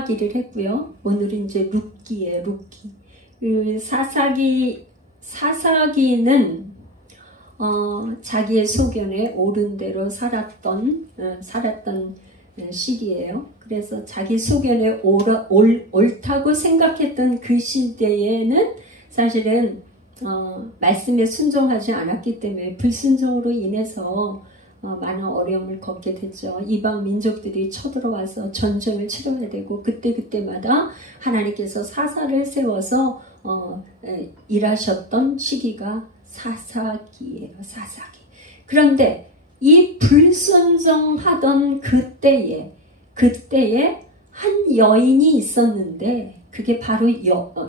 사사기를 했고요. 오늘은 이제 룻기예요. 룻기. 사사기는 자기의 소견에 옳은 대로 살았던 시기예요. 그래서 자기 소견에 옳다고 생각했던 그 시대에는 사실은 말씀에 순종하지 않았기 때문에 불순종으로 인해서 많은 어려움을 겪게 됐죠. 이방 민족들이 쳐들어와서 전쟁을 치러야 되고 그때마다 하나님께서 사사를 세워서 일하셨던 시기가 사사기예요. 사사기. 그런데 이 불순종하던 그때에 한 여인이 있었는데 그게 바로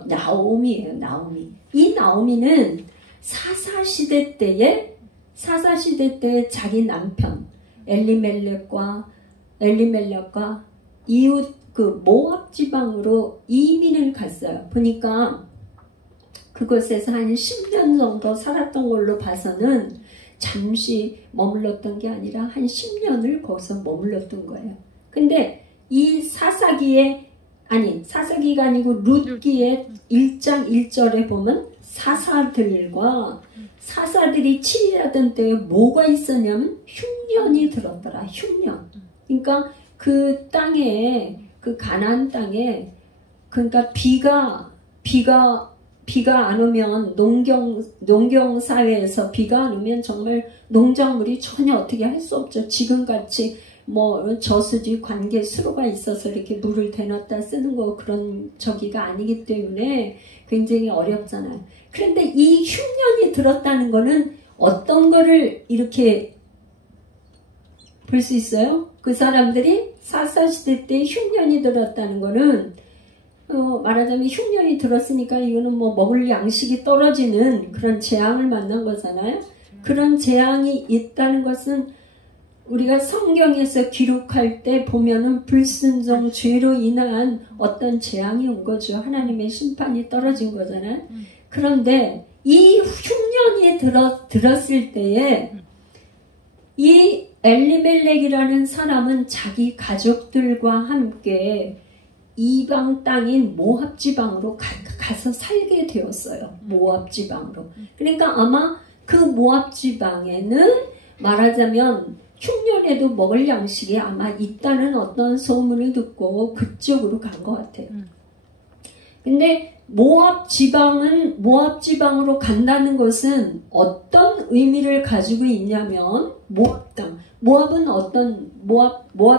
나오미예요. 나오미. 이 나오미는 사사시대 때에 자기 남편 엘리멜렉과 이웃 그 모압 지방으로 이민을 갔어요. 보니까 그곳에서 한 10년 정도 살았던 걸로 봐서는 잠시 머물렀던 게 아니라 한 10년을 거기서 머물렀던 거예요. 근데 이 사사기가 아니고 룻기의 1장 1절에 보면 사사들이 치리하던 때에 뭐가 있었냐면 흉년이 들었더라. 흉년. 그러니까 그 땅에, 그 가나안 땅에, 그러니까 비가 안 오면 농경 사회에서 비가 안 오면 정말 농작물이 전혀 어떻게 할 수 없죠. 지금같이 뭐 저수지 관계 수로가 있어서 이렇게 물을 대놨다 쓰는 거 그런 저기가 아니기 때문에 굉장히 어렵잖아요. 그런데 이 흉년이 들었다는 거는 어떤 거를 이렇게 볼 수 있어요? 그 사람들이 사사시대 때 흉년이 들었다는 거는 말하자면 흉년이 들었으니까 이거는 뭐 먹을 양식이 떨어지는 그런 재앙을 만난 거잖아요. 그런 재앙이 있다는 것은 우리가 성경에서 기록할 때 보면은 불순종 죄로 인한 어떤 재앙이 온 거죠. 하나님의 심판이 떨어진 거잖아요. 그런데 이 흉년이 들었을 때에 이 엘리멜렉이라는 사람은 자기 가족들과 함께 이방 땅인 모압 지방으로 가서 살게 되었어요. 모압 지방으로. 그러니까 아마 그 모압 지방에는 말하자면 흉년에도 먹을 양식이 아마 있다는 어떤 소문을 듣고 그쪽으로 간 것 같아요. 근데 모압 지방으로 간다는 것은 어떤 의미를 가지고 있냐면 모압 땅. 모압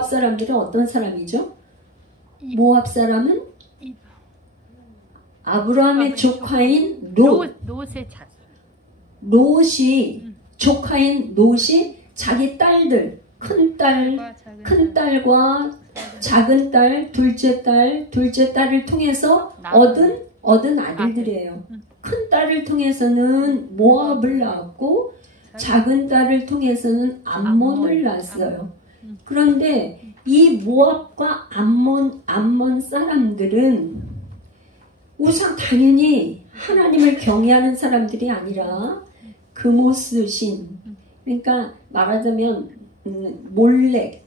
사람들은 어떤 사람이죠? 모압 사람은 아브라함의 조카인 롯이 조카인 롯이 자기 딸들 큰 딸과 작은 딸, 둘째 딸을 통해서 얻은 아들들이에요. 큰 딸을 통해서는 모압을 낳았고 작은 딸을 통해서는 암몬을 낳았어요. 그런데 이 모압과 암몬 사람들은 우선 당연히 하나님을 경외하는 사람들이 아니라 그모스 신, 그러니까 말하자면 몰렉,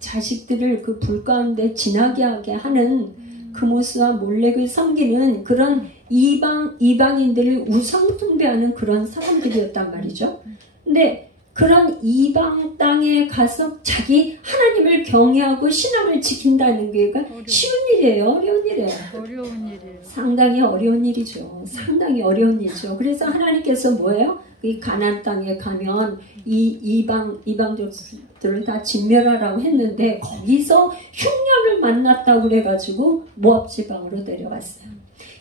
자식들을 그 불 가운데 지나게 하게 하는 그모스와 몰렉을 섬기는 그런 이방인들을 우상 숭배하는 그런 사람들이었단 말이죠. 근데 그런 이방 땅에 가서 자기 하나님을 경외하고 신앙을 지킨다는 게 쉬운 일이에요? 어려운 일이에요? 어려운 일이에요. 상당히 어려운 일이죠. 상당히 어려운 일이죠. 그래서 하나님께서 뭐예요? 이 가나안 땅에 가면 이 이방족들을 다 진멸하라고 했는데 거기서 흉년을 만났다고 그래가지고 모압 지방으로 내려갔어요.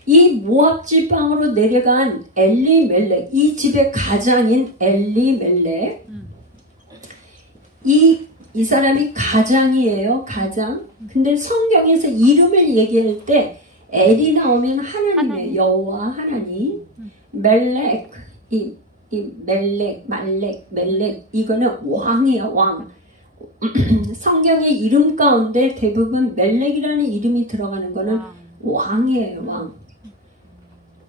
이 모압 지방으로 내려간 엘리멜렉, 이 집의 가장인 엘리멜렉, 이 사람이 가장이에요. 가장. 근데 성경에서 이름을 얘기할 때 엘이 나오면 하나님의 여호와 하나님, 멜렉, 멜렉 이거는 왕이에요. 왕. 성경의 이름 가운데 대부분 멜렉이라는 이름이 들어가는 거는 왕이에요. 왕.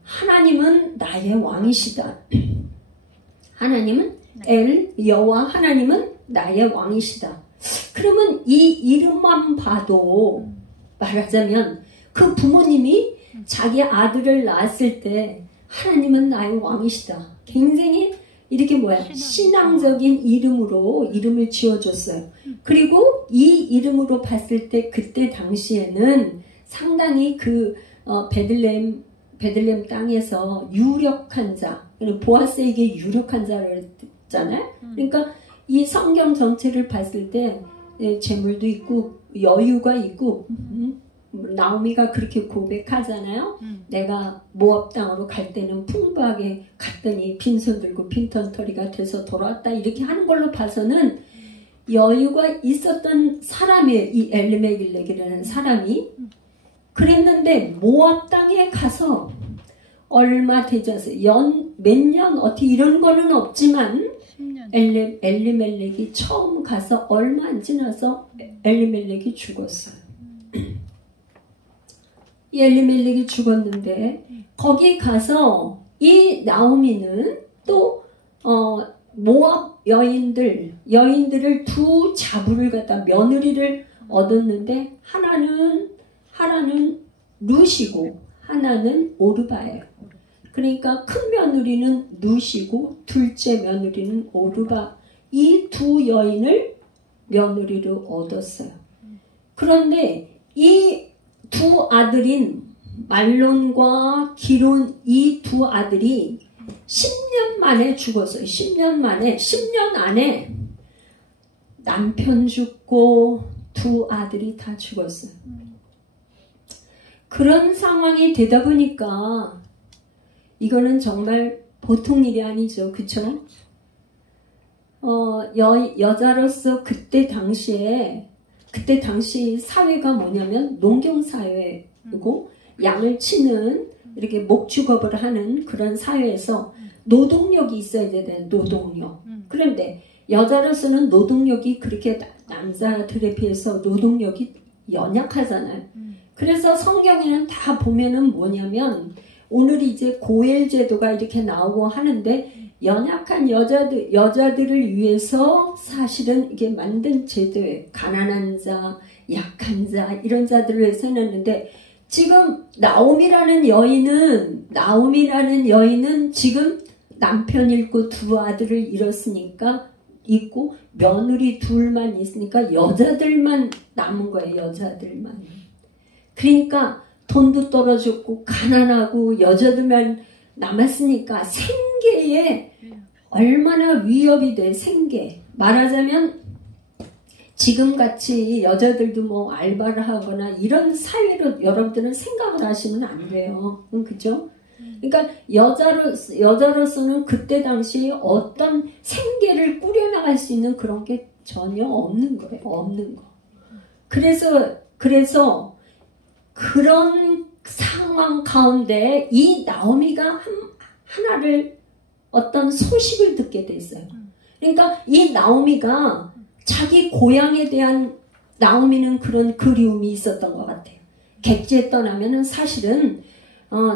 하나님은 나의 왕이시다. 하나님은 여호와 하나님은 나의 왕이시다. 그러면 이 이름만 봐도 말하자면 그 부모님이 자기 아들을 낳았을 때 하나님은 나의 왕이시다. 굉장히 이렇게 신앙적인 이름으로 이름을 지어줬어요. 그리고 이 이름으로 봤을 때 그때 당시에는 상당히 그 베들레헴 땅에서 유력한 자, 보아스에게 유력한 자를 했잖아요. 그러니까 이 성경 전체를 봤을 때 재물도 있고 여유가 있고 나오미가 그렇게 고백하잖아요. 내가 모압 땅으로 갈 때는 풍부하게 갔더니 빈손 들고 빈털터리가 돼서 돌아왔다. 이렇게 하는 걸로 봐서는 여유가 있었던 사람이에요. 이 엘리멜렉이라는 사람이. 그랬는데 모압 땅에 가서 얼마 되지 않았어요. 몇 년 어떻게 이런 거는 없지만 엘리멜렉이 처음 가서 얼마 안 지나서 엘리멜렉이 죽었어요. 이 엘리멜렉이 죽었는데 거기 가서 이 나오미는 또 모압 여인들을 두 자부를 갖다 며느리를 얻었는데 하나는 룻이고 하나는 오르바예요. 그러니까 큰 며느리는 룻이고 둘째 며느리는 오르바. 이 두 여인을 며느리로 얻었어요. 그런데 이 두 아들인 말론과 기론 이 두 아들이 10년 만에 죽었어요. 10년 안에 남편 죽고 두 아들이 다 죽었어요. 그런 상황이 되다 보니까 이거는 정말 보통 일이 아니죠. 그쵸? 여자로서 그때 당시 사회가 뭐냐면 농경사회이고 양을 치는 이렇게 목축업을 하는 그런 사회에서 노동력이 있어야 되는 노동력. 그런데 여자로서는 노동력이 그렇게 남자들에 비해서 노동력이 연약하잖아요. 그래서 성경에는 다 보면은 뭐냐면 오늘 이제 고엘 제도가 이렇게 나오고 하는데 연약한 여자들을 위해서 사실은 이게 만든 제도예요. 가난한 자, 약한 자 이런 자들을 위해서 해놨는데 지금 나오미라는 여인은 지금 남편 잃고 두 아들을 잃었으니까 있고 며느리 둘만 있으니까 여자들만 남은 거예요. 여자들만. 그러니까 돈도 떨어졌고 가난하고 여자들만 남았으니까 생계에 얼마나 위협이 돼. 생계. 말하자면 지금같이 여자들도 뭐 알바를 하거나 이런 사회로 여러분들은 생각을 하시면 안 돼요. 그죠? 그러니까 여자로서는 그때 당시 어떤 생계를 꾸려나갈 수 있는 그런 게 전혀 없는 거예요. 없는 거. 그래서 그런 상황 가운데 이 나오미가 하나를 어떤 소식을 듣게 됐어요. 그러니까 이 나오미가 자기 고향에 대한 나오미는 그런 그리움이 있었던 것 같아요. 객지에 떠나면은 사실은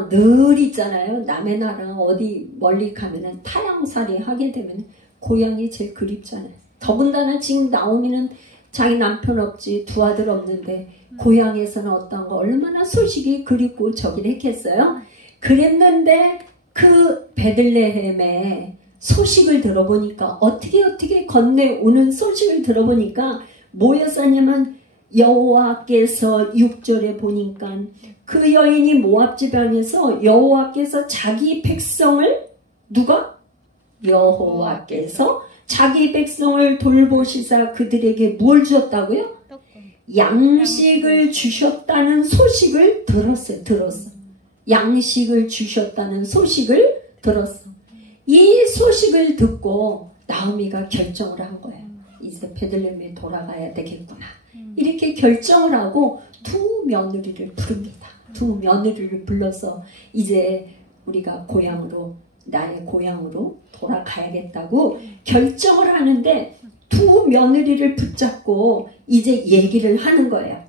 늘 있잖아요. 남의 나라 어디 멀리 가면은 타향살이 하게 되면 고향이 제일 그립잖아요. 더군다나 지금 나오미는 자기 남편 없지 두 아들 없는데 고향에서는 어떤 거 얼마나 소식이 그립고 저길 했겠어요. 그랬는데 그 베들레헴에 소식을 들어보니까 어떻게 건네오는 소식을 들어보니까 뭐였었냐면 여호와께서 6절에 보니까 그 여인이 모압 지방에서 여호와께서 자기 백성을 누가? 여호와께서 자기 백성을 돌보시사 그들에게 뭘 주셨다고요? 양식을 주셨다는 소식을 들었어요. 양식을 주셨다는 소식을 들었어. 이 소식을 듣고 나오미가 결정을 한 거예요. 이제 베들레헴에 돌아가야 되겠구나. 이렇게 결정을 하고 두 며느리를 부릅니다. 두 며느리를 불러서 이제 우리가 나의 고향으로 돌아가야겠다고 결정을 하는데 두 며느리를 붙잡고 이제 얘기를 하는 거예요.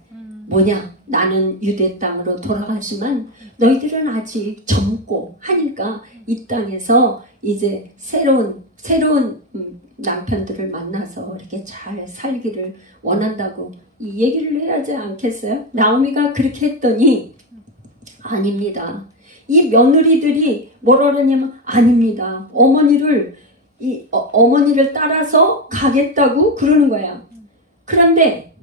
뭐냐? 나는 유대 땅으로 돌아가지만 너희들은 아직 젊고 하니까 이 땅에서 이제 새로운 남편들을 만나서 이렇게 잘 살기를 원한다고 이 얘기를 해야 하지 않겠어요? 나오미가 그렇게 했더니 아닙니다. 이 며느리들이 뭐라 그러냐면 아닙니다. 어머니를 따라서 가겠다고 그러는 거야. 그런데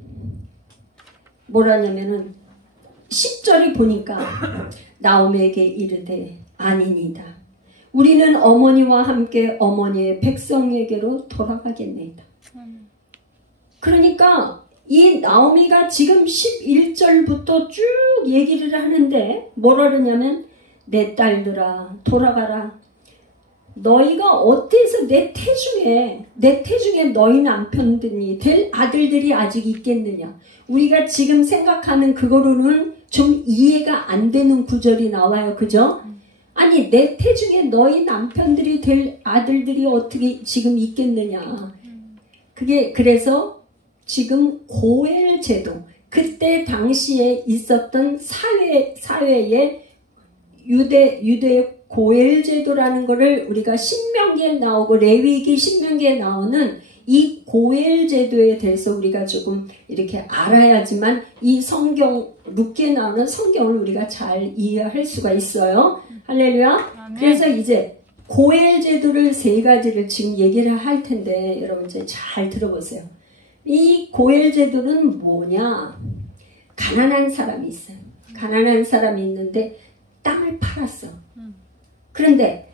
뭐라냐면은 10절에 보니까 나오미에게 이르되 아니니다. 우리는 어머니와 함께 어머니의 백성에게로 돌아가겠네이다. 그러니까 이 나오미가 지금 11절부터 쭉 얘기를 하는데 뭐라 그러냐면 내 딸들아 돌아가라. 너희가 어때서 내 태중에 너희 남편들이 될 아들들이 아직 있겠느냐. 우리가 지금 생각하는 그거로는 좀 이해가 안 되는 구절이 나와요. 그죠? 아니 내 태중에 너희 남편들이 될 아들들이 어떻게 지금 있겠느냐. 그게 그래서 지금 고엘 제도 그때 당시에 있었던 사회의 유대 고엘 제도라는 것을 우리가 신명기에 나오고 레위기 신명기에 나오는 이 고엘 제도에 대해서 우리가 조금 이렇게 알아야지만 이 성경 룻기에 나오는 성경을 우리가 잘 이해할 수가 있어요. 할렐루야. 그래서 이제 고엘 제도를 세 가지를 지금 얘기를 할 텐데 여러분 이제 잘 들어보세요. 이 고엘 제도는 뭐냐? 가난한 사람이 있어요. 가난한 사람이 있는데 땅을 팔았어. 그런데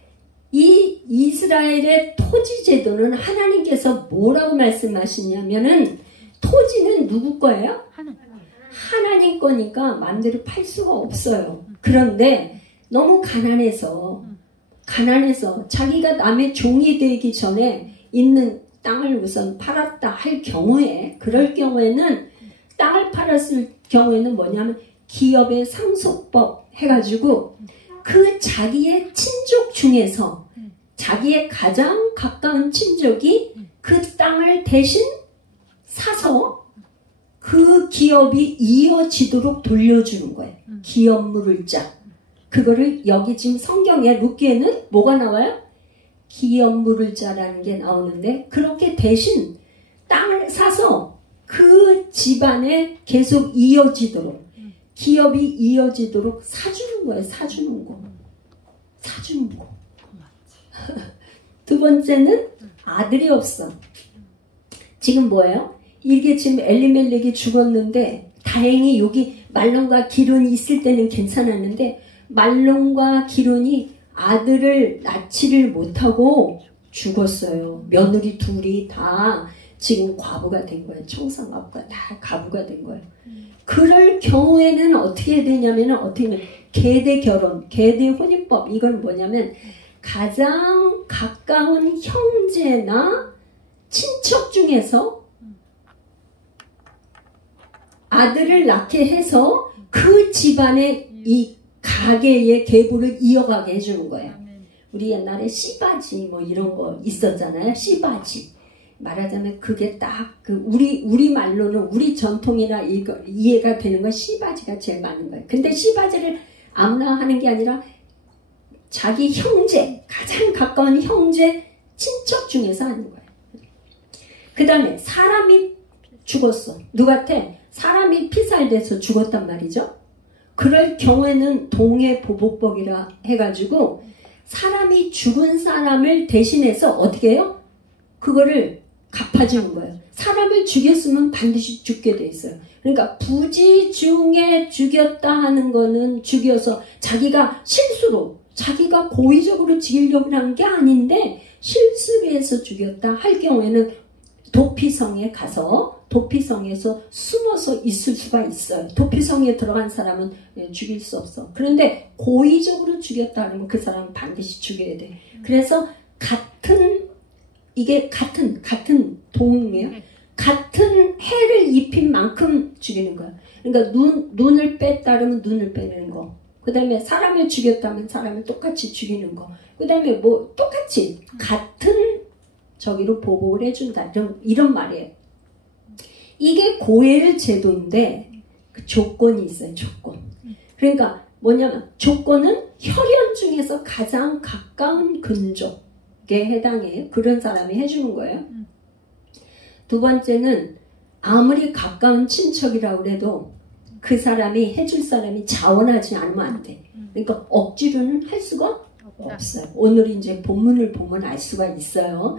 이 이스라엘의 토지 제도는 하나님께서 뭐라고 말씀하시냐면은 토지는 누구 거예요? 하나님 거니까 마음대로 팔 수가 없어요. 그런데 너무 가난해서 자기가 남의 종이 되기 전에 있는 땅을 우선 팔았다 할 경우에 그럴 경우에는 땅을 팔았을 경우에는 뭐냐면 기업의 상속법 해가지고 그 자기의 친족 중에서 자기의 가장 가까운 친족이 그 땅을 대신 사서 그 기업이 이어지도록 돌려주는 거예요. 기업 물을 자. 그거를 여기 지금 성경에 룻기에는 뭐가 나와요? 기업 물을 자라는 게 나오는데 그렇게 대신 땅을 사서 그 집안에 계속 이어지도록 기업이 이어지도록 사주는 거예요. 사주는 거. 두 번째는 아들이 없어. 지금 뭐예요? 이게 지금 엘리멜렉이 죽었는데 다행히 여기 말론과 기론이 있을 때는 괜찮았는데 말론과 기론이 아들을 낳지를 못하고 죽었어요. 며느리 둘이 다 지금 과부가 된 거예요. 청산가부가 다 가부가 된 거예요. 그럴 경우에는 어떻게 되냐면은 계대 결혼, 계대 혼인법 이건 뭐냐면 가장 가까운 형제나 친척 중에서 아들을 낳게 해서 그 집안의 이 가계의 계보를 이어가게 해주는 거예요. 우리 옛날에 씨바지 뭐 이런 거 있었잖아요. 씨바지. 말하자면 그게 딱 그 우리 말로는 우리 전통이나 이거 이해가 되는 건 씨바지가 제일 많은 거예요. 근데 씨바지를 아무나 하는 게 아니라 자기 형제, 가장 가까운 형제, 친척 중에서 하는 거예요. 그 다음에 사람이 죽었어. 누구한테? 사람이 피살돼서 죽었단 말이죠. 그럴 경우에는 동해보복법이라 해가지고 사람이 죽은 사람을 대신해서 어떻게 해요? 그거를 갚아주는 거예요. 사람을 죽였으면 반드시 죽게 돼 있어요. 그러니까 부지 중에 죽였다 하는 거는 죽여서 자기가 실수로 자기가 고의적으로 죽이려고 한 게 아닌데 실수해서 죽였다 할 경우에는 도피성에 가서 도피성에서 숨어서 있을 수가 있어요. 도피성에 들어간 사람은 죽일 수 없어. 그런데 고의적으로 죽였다 하면 그 사람은 반드시 죽여야 돼. 그래서 이게 같은 동이에요. 같은 해를 입힌 만큼 죽이는 거야. 그러니까 눈을 뺐다면 눈을 빼는 거. 그 다음에 사람을 죽였다면 사람을 똑같이 죽이는 거. 그 다음에 뭐 똑같이 같은 저기로 보복을 해준다. 이런 말이에요. 이게 고엘 제도인데 그 조건이 있어요. 조건. 그러니까 뭐냐면 조건은 혈연 중에서 가장 가까운 근족에 해당해요. 그런 사람이 해주는 거예요. 두 번째는 아무리 가까운 친척이라고 그래도 그 사람이 해줄 사람이 자원하지 않으면 안 돼. 그러니까 억지로는 할 수가 없어요. 오늘 이제 본문을 보면 알 수가 있어요.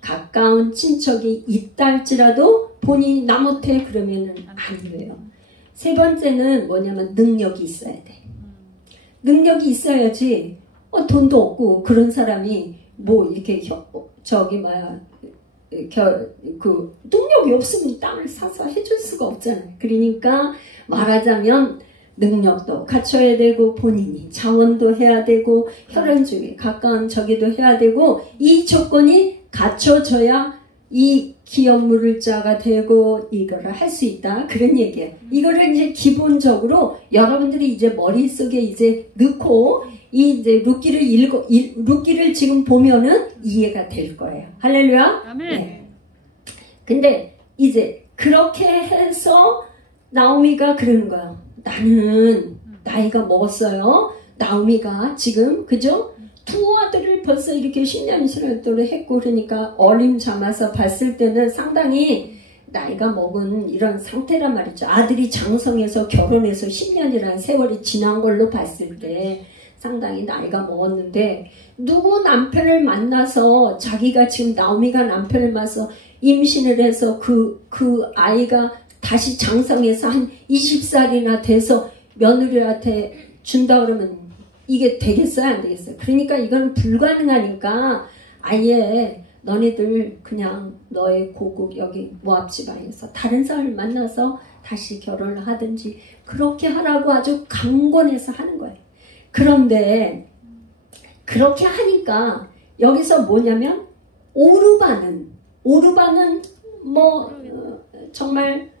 가까운 친척이 있다 할지라도 본인이 나 못해 그러면은 안 돼요. 세 번째는 뭐냐면 능력이 있어야 돼. 능력이 있어야지 돈도 없고 그런 사람이 뭐 이렇게 그 능력이 없으면 땅을 사서 해줄 수가 없잖아요. 그러니까 말하자면 능력도 갖춰야 되고 본인이 자원도 해야 되고 혈연 중에 가까운 저기도 해야 되고 이 조건이 갖춰져야 이 기업물을 자가 되고 이거를 할 수 있다 그런 얘기예요. 이거를 이제 기본적으로 여러분들이 이제 머릿속에 이제 넣고 이 이제 룻기를 지금 보면은 이해가 될 거예요. 할렐루야. 아멘. 네. 근데 이제 그렇게 해서 나오미가 그러는 거야. 나는 나이가 먹었어요. 나오미가 지금 그죠? 두 아들을 벌써 이렇게 10년, 20년 동안 했고 그러니까 어림잡아서 봤을 때는 상당히 나이가 먹은 이런 상태란 말이죠. 아들이 장성해서 결혼해서 10년이라는 세월이 지난 걸로 봤을 때 상당히 나이가 먹었는데 누구 남편을 만나서 자기가 지금 나오미가 남편을 만나서 임신을 해서 그 아이가 다시 장성해서 한 20살이나 돼서 며느리한테 준다 그러면 이게 되겠어요? 안 되겠어요? 그러니까 이건 불가능하니까 아예 너네들 그냥 너의 고국 여기 모압 지방에서 다른 사람을 만나서 다시 결혼을 하든지 그렇게 하라고 아주 강권해서 하는 거예요. 그런데 그렇게 하니까 여기서 뭐냐면 오르반은 뭐 정말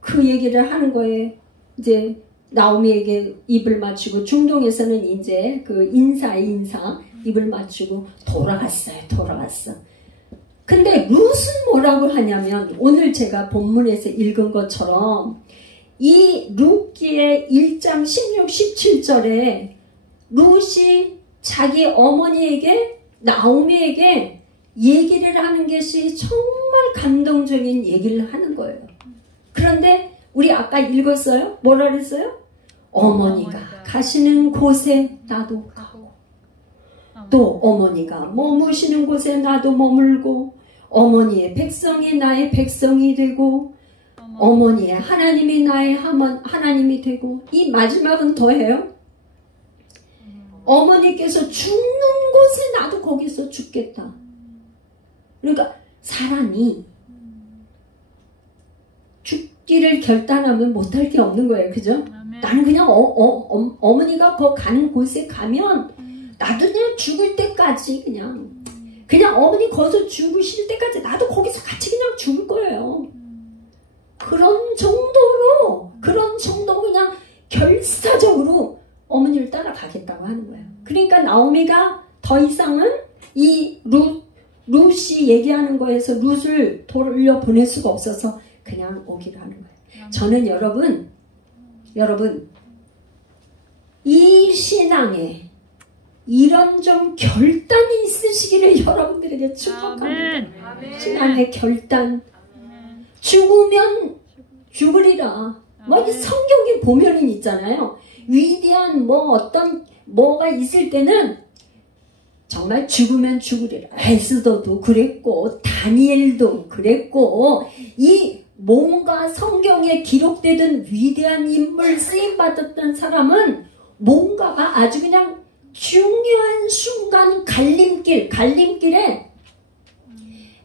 그 얘기를 하는 거에 이제 나오미에게 입을 맞추고 중동에서는 이제 그 인사 입을 맞추고 돌아갔어. 근데 룻은 뭐라고 하냐면 오늘 제가 본문에서 읽은 것처럼 이 룻기의 1장 16, 17절에 룻이 자기 어머니에게 나오미에게 얘기를 하는 것이 정말 감동적인 얘기를 하는 거예요. 그런데 우리 아까 읽었어요? 뭐라 그랬어요? 어머니가 가시는 곳에 나도 가고 또 어머니가 머무시는 곳에 나도 머물고 어머니의 백성이 나의 백성이 되고 어머니의 하나님이 나의 하나님이 되고 이 마지막은 더해요. 어머니께서 죽는 곳에 나도 거기서 죽겠다. 그러니까 사람이 죽기를 결단하면 못할 게 없는 거예요. 그죠? 아멘. 나는 그냥 어머니가 가는 곳에 가면 나도 그냥 죽을 때까지 그냥 어머니 거기서 죽으실 때까지 나도 거기서 같이 그냥 죽을 거예요. 그런 정도로 그냥 결사적으로 어머니를 따라가겠다고 하는 거예요. 그러니까 나오미가 더 이상은 이 룻이 얘기하는 거에서 룻을 돌려보낼 수가 없어서 그냥 오기를 하는 거예요. 저는 여러분 이 신앙에 이런 좀 결단이 있으시기를 여러분들에게 축복합니다. 아멘. 신앙의 결단. 죽으면 죽으리라. 뭐 성경에 보면은 있잖아요. 위대한 뭐가 있을 때는 정말 죽으면 죽으리라. 에스더도 그랬고 다니엘도 그랬고 이 뭔가 성경에 기록되던 위대한 인물 쓰임받았던 사람은 뭔가가 아주 그냥 중요한 순간 갈림길에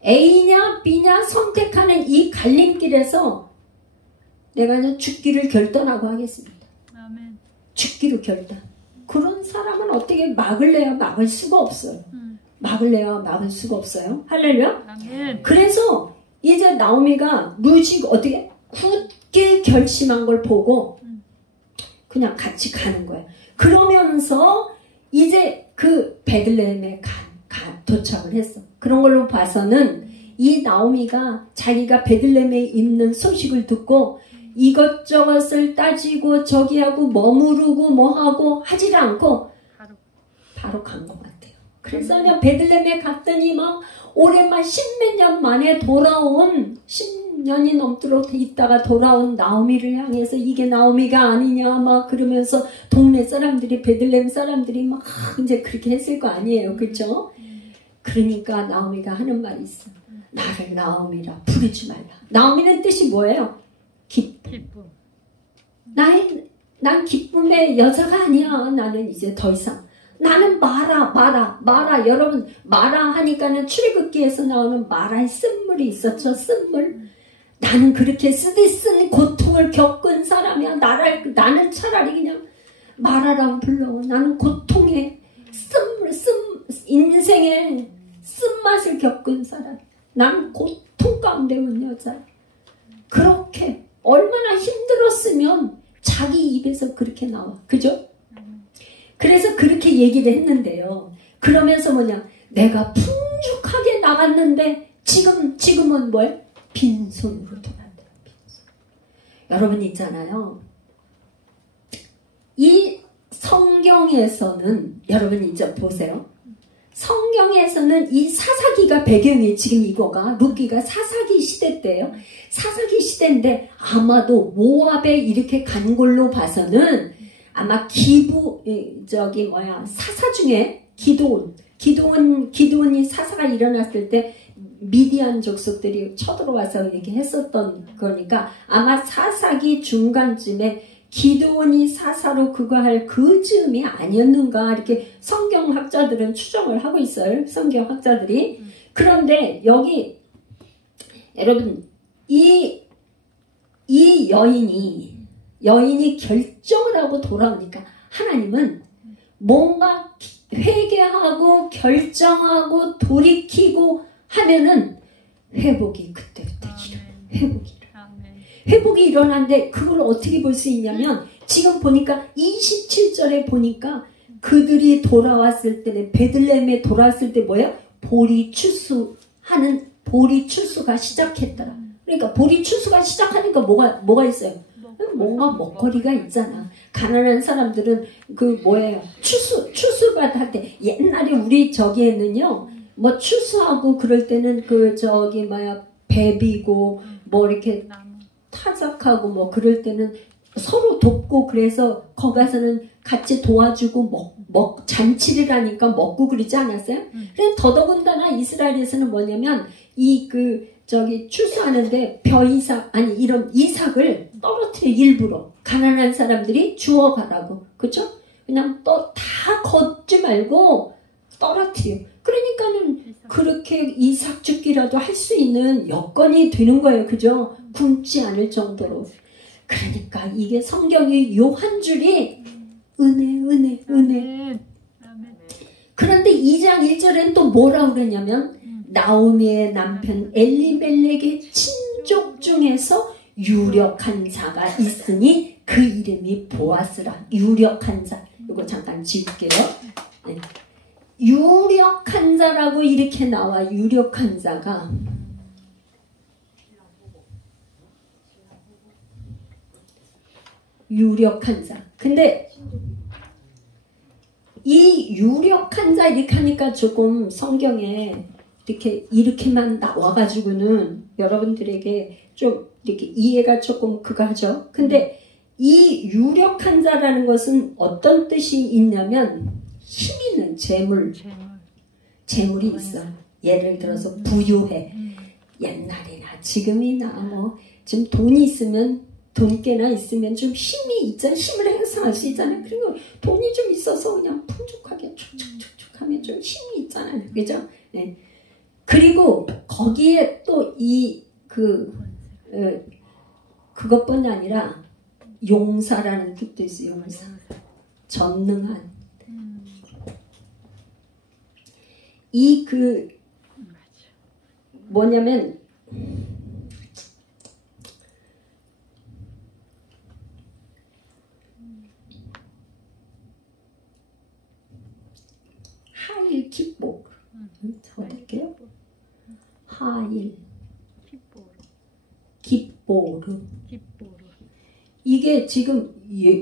A냐 B냐 선택하는 이 갈림길에서 내가 그냥 죽기를 결단하고 하겠습니다. 아멘. 죽기로 결단. 그런 사람은 어떻게 막을래야 막을 수가 없어요. 막을래야 막을 수가 없어요. 할렐루야. 아멘. 그래서 이제 나오미가 룻이 어떻게 굳게 결심한 걸 보고 그냥 같이 가는 거예요. 그러면서 이제 그 베들레헴에 도착을 했어. 그런 걸로 봐서는 이 나오미가 자기가 베들레헴에 있는 소식을 듣고 이것저것을 따지고 저기하고 머무르고 뭐하고 하지를 않고 바로 간 것 같아요. 그래서 그냥 베들레헴에 갔더니 막 오랜만 십몇 년 만에 돌아온 3년이 넘도록 있다가 돌아온 나오미를 향해서 이게 나오미가 아니냐 막 그러면서 동네 사람들이 베들레헴 사람들이 막 이제 그렇게 했을 거 아니에요. 그렇죠? 그러니까 나오미가 하는 말이 있어. 나를 나오미라 부르지 말라. 나오미는 뜻이 뭐예요? 기쁨. 난 기쁨의 여자가 아니야. 나는 이제 더 이상. 나는 마라. 여러분, 마라 하니까는 출애굽기에서 나오는 마라의 쓴물이 있었죠. 쓴물. 나는 그렇게 쓰디쓴 고통을 겪은 사람이야. 나는 차라리 그냥 마라라고 불러. 나는 고통의 쓴물, 인생의 쓴맛을 겪은 사람. 나는 고통 가운데 온 여자. 그렇게 얼마나 힘들었으면 자기 입에서 그렇게 나와. 그죠? 그래서 그렇게 얘기를 했는데요. 그러면서 뭐냐? 내가 풍족하게 나갔는데 지금은 뭐예요? 빈손으로 돌아간다. 빈손. 여러분 있잖아요. 이 성경에서는 여러분 이제 보세요. 성경에서는 이 사사기가 배경이 지금 이거가 룻기가 사사기 시대 때예요. 사사기 시대인데 아마도 모압에 이렇게 간 걸로 봐서는 아마 사사 중에 기드온이 사사가 일어났을 때 미디안 족속들이 쳐들어와서 이렇게 했었던 거니까 아마 사사기 중간쯤에 기드온이 사사로 그거 할 그 즈음이 아니었는가 이렇게 성경학자들은 추정을 하고 있어요. 성경학자들이. 그런데 여기 여러분 이 여인이 결정을 하고 돌아오니까 하나님은 뭔가 회개하고 결정하고 돌이키고 하면은 회복이 그때부터 일어나. 회복이 일어나는데 그걸 어떻게 볼 수 있냐면 지금 보니까 27절에 보니까 그들이 돌아왔을 때는 베들레헴에 돌아왔을 때 뭐야? 보리 추수가 시작했더라. 그러니까 보리 추수가 시작하니까 뭐가 있어요? 뭔가 먹거리가 있잖아. 가난한 사람들은 추수가 할 때 옛날에 우리 저기에는요 뭐 추수하고 그럴 때는 배비고 뭐 이렇게 타작하고 뭐 그럴 때는 서로 돕고 그래서 거기 가서는 같이 도와주고 잔치를 하니까 먹고 그러지 않았어요? 그래서 더더군다나 이스라엘에서는 뭐냐면 추수하는데 이런 이삭을 떨어뜨려 일부러 가난한 사람들이 주워가라고. 그쵸? 그냥 다 걷지 말고 떨어뜨려. 그러니까는 그렇게 이삭 죽기라도 할 수 있는 여건이 되는 거예요. 그죠? 굶지 않을 정도로. 그러니까 이게 성경이 요 한 줄이 은혜. 그런데 2장 1절엔 또 뭐라고 그러냐면 나오미의 남편 엘리멜렉의 친족 중에서 유력한 자가 있으니 그 이름이 보아스라. 유력한 자. 이거 잠깐 지울게요. 네. 유력한 자라고 이렇게 나와. 유력한 자가 유력한 자. 근데 이 유력한 자 이렇게 하니까 조금 성경에 이렇게만 나와가지고는 여러분들에게 좀 이렇게 이해가 조금 그거 하죠. 근데 이 유력한 자라는 것은 어떤 뜻이 있냐면 힘 있는 재물이 있어. 예를 들어서 부유해. 옛날이나 지금이나 뭐 지금 돈이 있으면 돈 꽤나 있으면 좀 힘이 있잖아. 힘을 행사할 수 있잖아요. 그리고 돈이 좀 있어서 그냥 풍족하게 촉촉촉촉 하면 좀 힘이 있잖아요. 그죠? 네. 그리고 거기에 또 그것뿐이 아니라 용사라는 뜻도 있어요. 용사. 전능한. 뭐냐면 하일 기뽀. 어떻게요? 하일 기뽀르. 이게 지금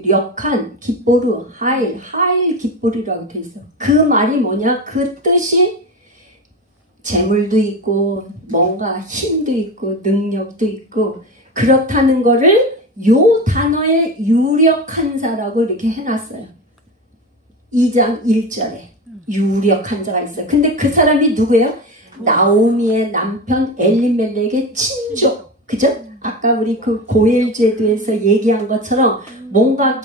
역한 기뽀르 하일 기뽀르라고 돼 있어. 그 말이 뭐냐? 그 뜻이 재물도 있고 뭔가 힘도 있고 능력도 있고 그렇다는 거를 요 단어에 유력한 자라고 이렇게 해놨어요. 2장 1절에 유력한 자가 있어요. 근데 그 사람이 누구예요? 나오미의 남편 엘리멜렉의 친족. 그죠? 아까 우리 그 고엘 제도에서 얘기한 것처럼 뭔가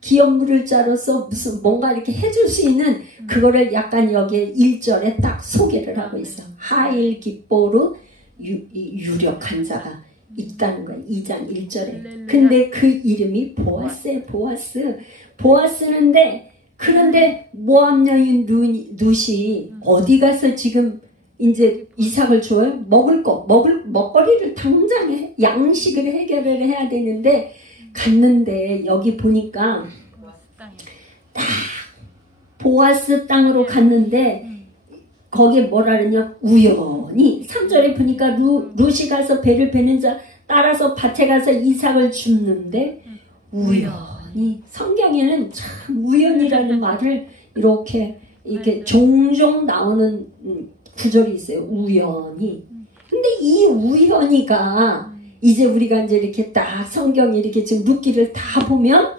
기업 물을 자로서 무슨 뭔가 이렇게 해줄 수 있는 그거를 약간 여기에 1절에 딱 소개를 하고 있어. 하일 기뽀르 유력한 자가 있다는 거예요. 2장 1절에. 근데 그 이름이 보아스예요. 보아스는데 그런데 모압 여인 룻이 어디 가서 지금 이제 이삭을 줘요? 먹거리를 당장 양식을 해결을 해야 되는데 갔는데 여기 보니까 딱 보아스 땅으로 갔는데 거기에 뭐라 그러냐 우연히 3절에 보니까 룻이 가서 배를 베는 자 따라서 밭에 가서 이삭을 줍는데 우연히 성경에는 참 우연이라는 말을 이렇게 종종 나오는 구절이 있어요. 우연히. 근데 이 우연히가 이제 우리가 이제 이렇게 딱 성경이 이렇게 지금 룻기를 다 보면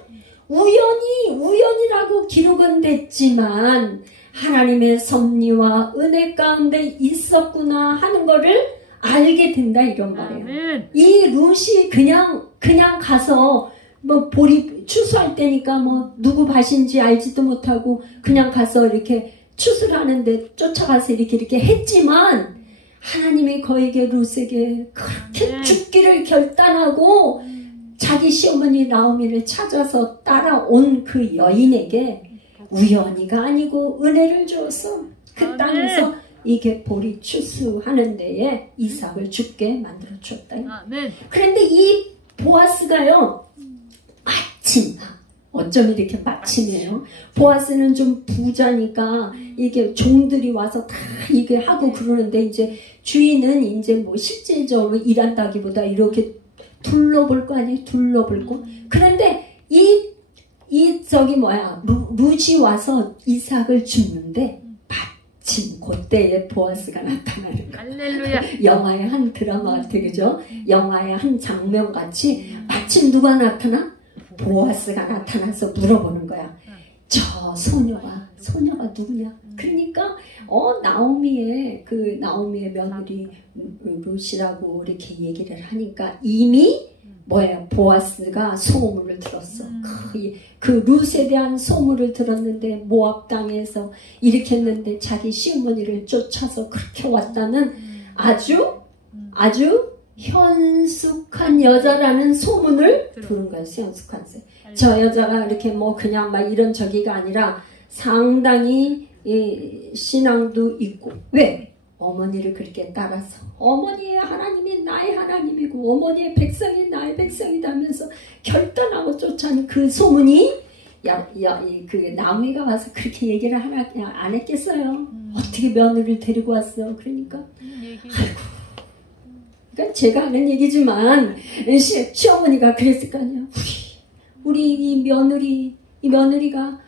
우연이라고 기록은 됐지만 하나님의 섭리와 은혜 가운데 있었구나 하는 거를 알게 된다 이런 말이에요. 이 룻이 그냥 가서 뭐 보리 추수할 때니까 뭐 누구 밭인지 알지도 못하고 그냥 가서 이렇게 추수를 하는데 쫓아가서 이렇게 했지만 하나님이 그에게 룻에게 그렇게 죽기를 결단하고 자기 시어머니 나오미를 찾아서 따라온 그 여인에게 우연히가 아니고 은혜를 주어서 그 땅에서 이게 보리 추수하는 데에 이삭을 죽게 만들어 주었다. 그런데 이 보아스가요 마침 어쩜 이렇게 마침이에요. 보아스는 좀 부자니까 이게 종들이 와서 다 이게 하고 그러는데 이제 주인은 이제 뭐 실질적으로 일한다기보다 이렇게 둘러볼 거 아니에요. 둘러볼 거. 그런데 룻이 와서 이삭을 줍는데 마침 그때에 보아스가 나타나는 거예요. 할렐루야. 영화의 한 드라마 같아, 그죠? 영화의 한 장면 같이 마침 누가 나타나? 보아스가 나타나서 물어보는 거야. 저 소녀가 누구냐? 그러니까 나오미의 며느리 룻이라고 이렇게 얘기를 하니까 이미 보아스가 소문을 들었어. 그 룻에 대한 소문을 들었는데 모압 땅에서 이렇게 했는데 자기 시어머니를 쫓아서 그렇게 왔다는 아주 현숙한 여자라는 소문을 들은 거예요. 현숙한 저 여자가 이렇게 뭐 그냥 막 이런 저기가 아니라 상당히 신앙도 있고 왜? 어머니를 그렇게 따라서 어머니의 하나님이 나의 하나님이고 어머니의 백성이 나의 백성이다 하면서 결단하고 쫓아낸 그 소문이 그 나오미가 와서 그렇게 얘기를 안 했겠어요. 어떻게 며느리를 데리고 왔어. 그러니까 아이고 그러니까 제가 하는 얘기지만 시어머니가 그랬을 거 아니야. 우리 이 며느리가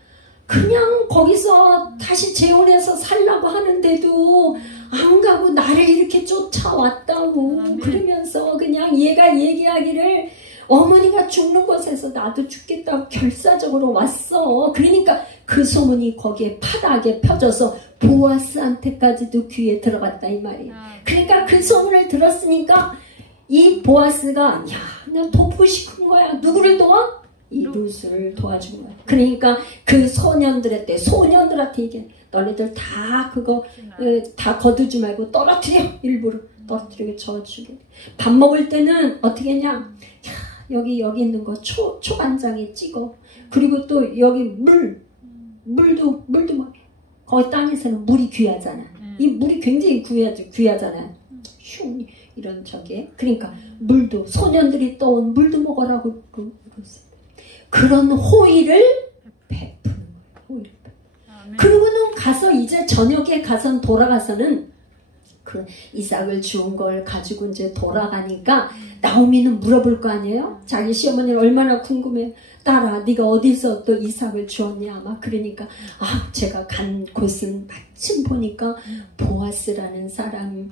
그냥 거기서 다시 재혼해서 살라고 하는데도 안 가고 나를 이렇게 쫓아왔다고 그러면서 그냥 얘가 얘기하기를 어머니가 죽는 곳에서 나도 죽겠다고 결사적으로 왔어. 그러니까 그 소문이 거기에 파닥에 펴져서 보아스한테까지도 귀에 들어갔다 이 말이에요. 그러니까 그 소문을 들었으니까 이 보아스가 그냥 돕고 싶은 거야. 누구를 도와? 이 룻을 도와준 거야. 그러니까 그 소년들한테 얘기해. 너네들 다 그거 다 거두지 말고 떨어뜨려. 일부러 떨어뜨리게 저어주게. 밥 먹을 때는 어떻게 했냐. 여기 있는 거 초간장에 찍어. 그리고 또 여기 물도 뭐 거기 땅에서는 물이 귀하잖아. 이 물이 굉장히 귀하잖아. 흉 이런 저게. 그러니까 물도 소년들이 떠온 물도 먹으라고 그랬어요. 그런 호의를 베푸는 거예요. 그리고는 가서 이제 저녁에 가서 돌아가서는 그 이삭을 주운 걸 가지고 이제 돌아가니까 나오미는 물어볼 거 아니에요? 자기 시어머니를 얼마나 궁금해. 딸아, 네가 어디서 또 이삭을 주었냐? 막 그러니까 제가 간 곳은 마침 보니까 보아스라는 사람의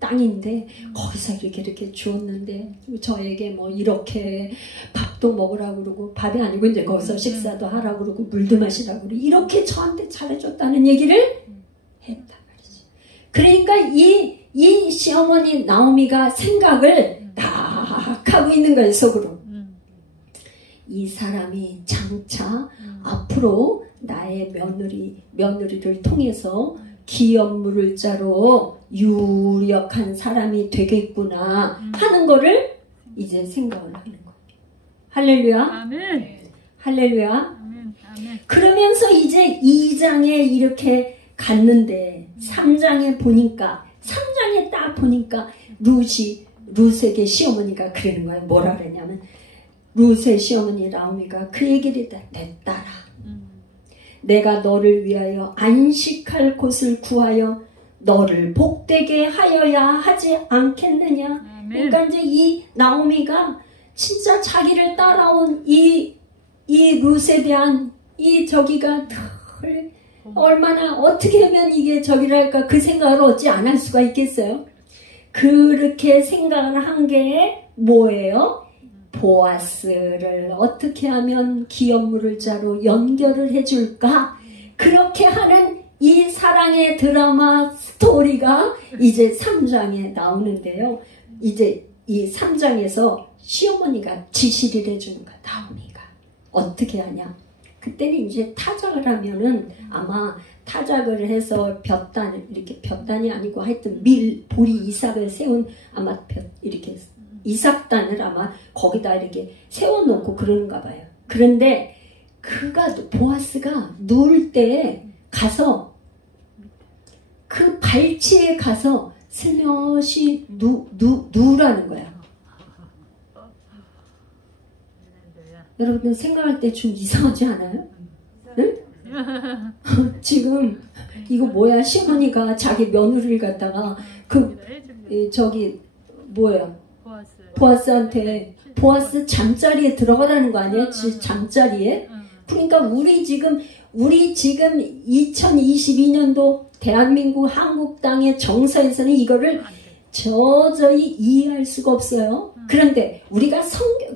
땅인데 거기서 이렇게 주었는데 저에게 뭐 이렇게 밥도 먹으라고 그러고 밥이 아니고 이제 거기서 식사도 하라고 그러고 물도 마시라고 그러고 이렇게 저한테 잘해줬다는 얘기를 했다 말이지. 그러니까 이 시어머니 나오미가 생각을 딱 하고 있는 거예요, 속으로. 이 사람이 장차 앞으로 나의 며느리를 통해서 기업 물을 자로 유력한 사람이 되겠구나 하는 거를 이제 생각을 하는 거예요. 할렐루야. 아멘. 할렐루야. 아멘. 아멘. 그러면서 이제 2장에 이렇게 갔는데 3장에 보니까 3장에 딱 보니까 룻에게 시어머니가 그러는 거예요. 뭐라 그러냐면 룻의 시어머니 나오미가 그 얘기를 했다. 내 딸아, 내가 너를 위하여 안식할 곳을 구하여 너를 복되게 하여야 하지 않겠느냐. 그러니까 이제 이 나오미가 진짜 자기를 따라온 이 룻에 대한 이 저기가 얼마나 어떻게 하면 이게 저기랄까 그 생각을 어찌 안 할 수가 있겠어요. 그렇게 생각을 한 게 뭐예요? 보아스를 어떻게 하면 기업 물을 자로 연결을 해줄까? 그렇게 하는 이 사랑의 드라마 스토리가 이제 3장에 나오는데요. 이제 이 3장에서 시어머니가 지시를 해주는 거야, 나오미가. 어떻게 하냐? 그때는 이제 타작을 하면은 아마 타작을 해서 볕단이 아니고 하여튼 보리 이삭을 세운 아마 이렇게 이삭단을 아마 거기다 이렇게 세워놓고 그러는가 봐요. 그런데 보아스가 누울 때 가서 그 발치에 가서 슬며시 누우라는 거야. 여러분들 생각할 때 좀 이상하지 않아요? 응? 지금 이거 뭐야? 시어머니가 자기 며느리를 갖다가 보아스한테 보아스 잠자리에 들어가라는 거 아니야? 잠자리에? 그러니까 우리 지금 2022년도 대한민국 한국 땅의 정서에서는 이거를 도저히 이해할 수가 없어요. 그런데 우리가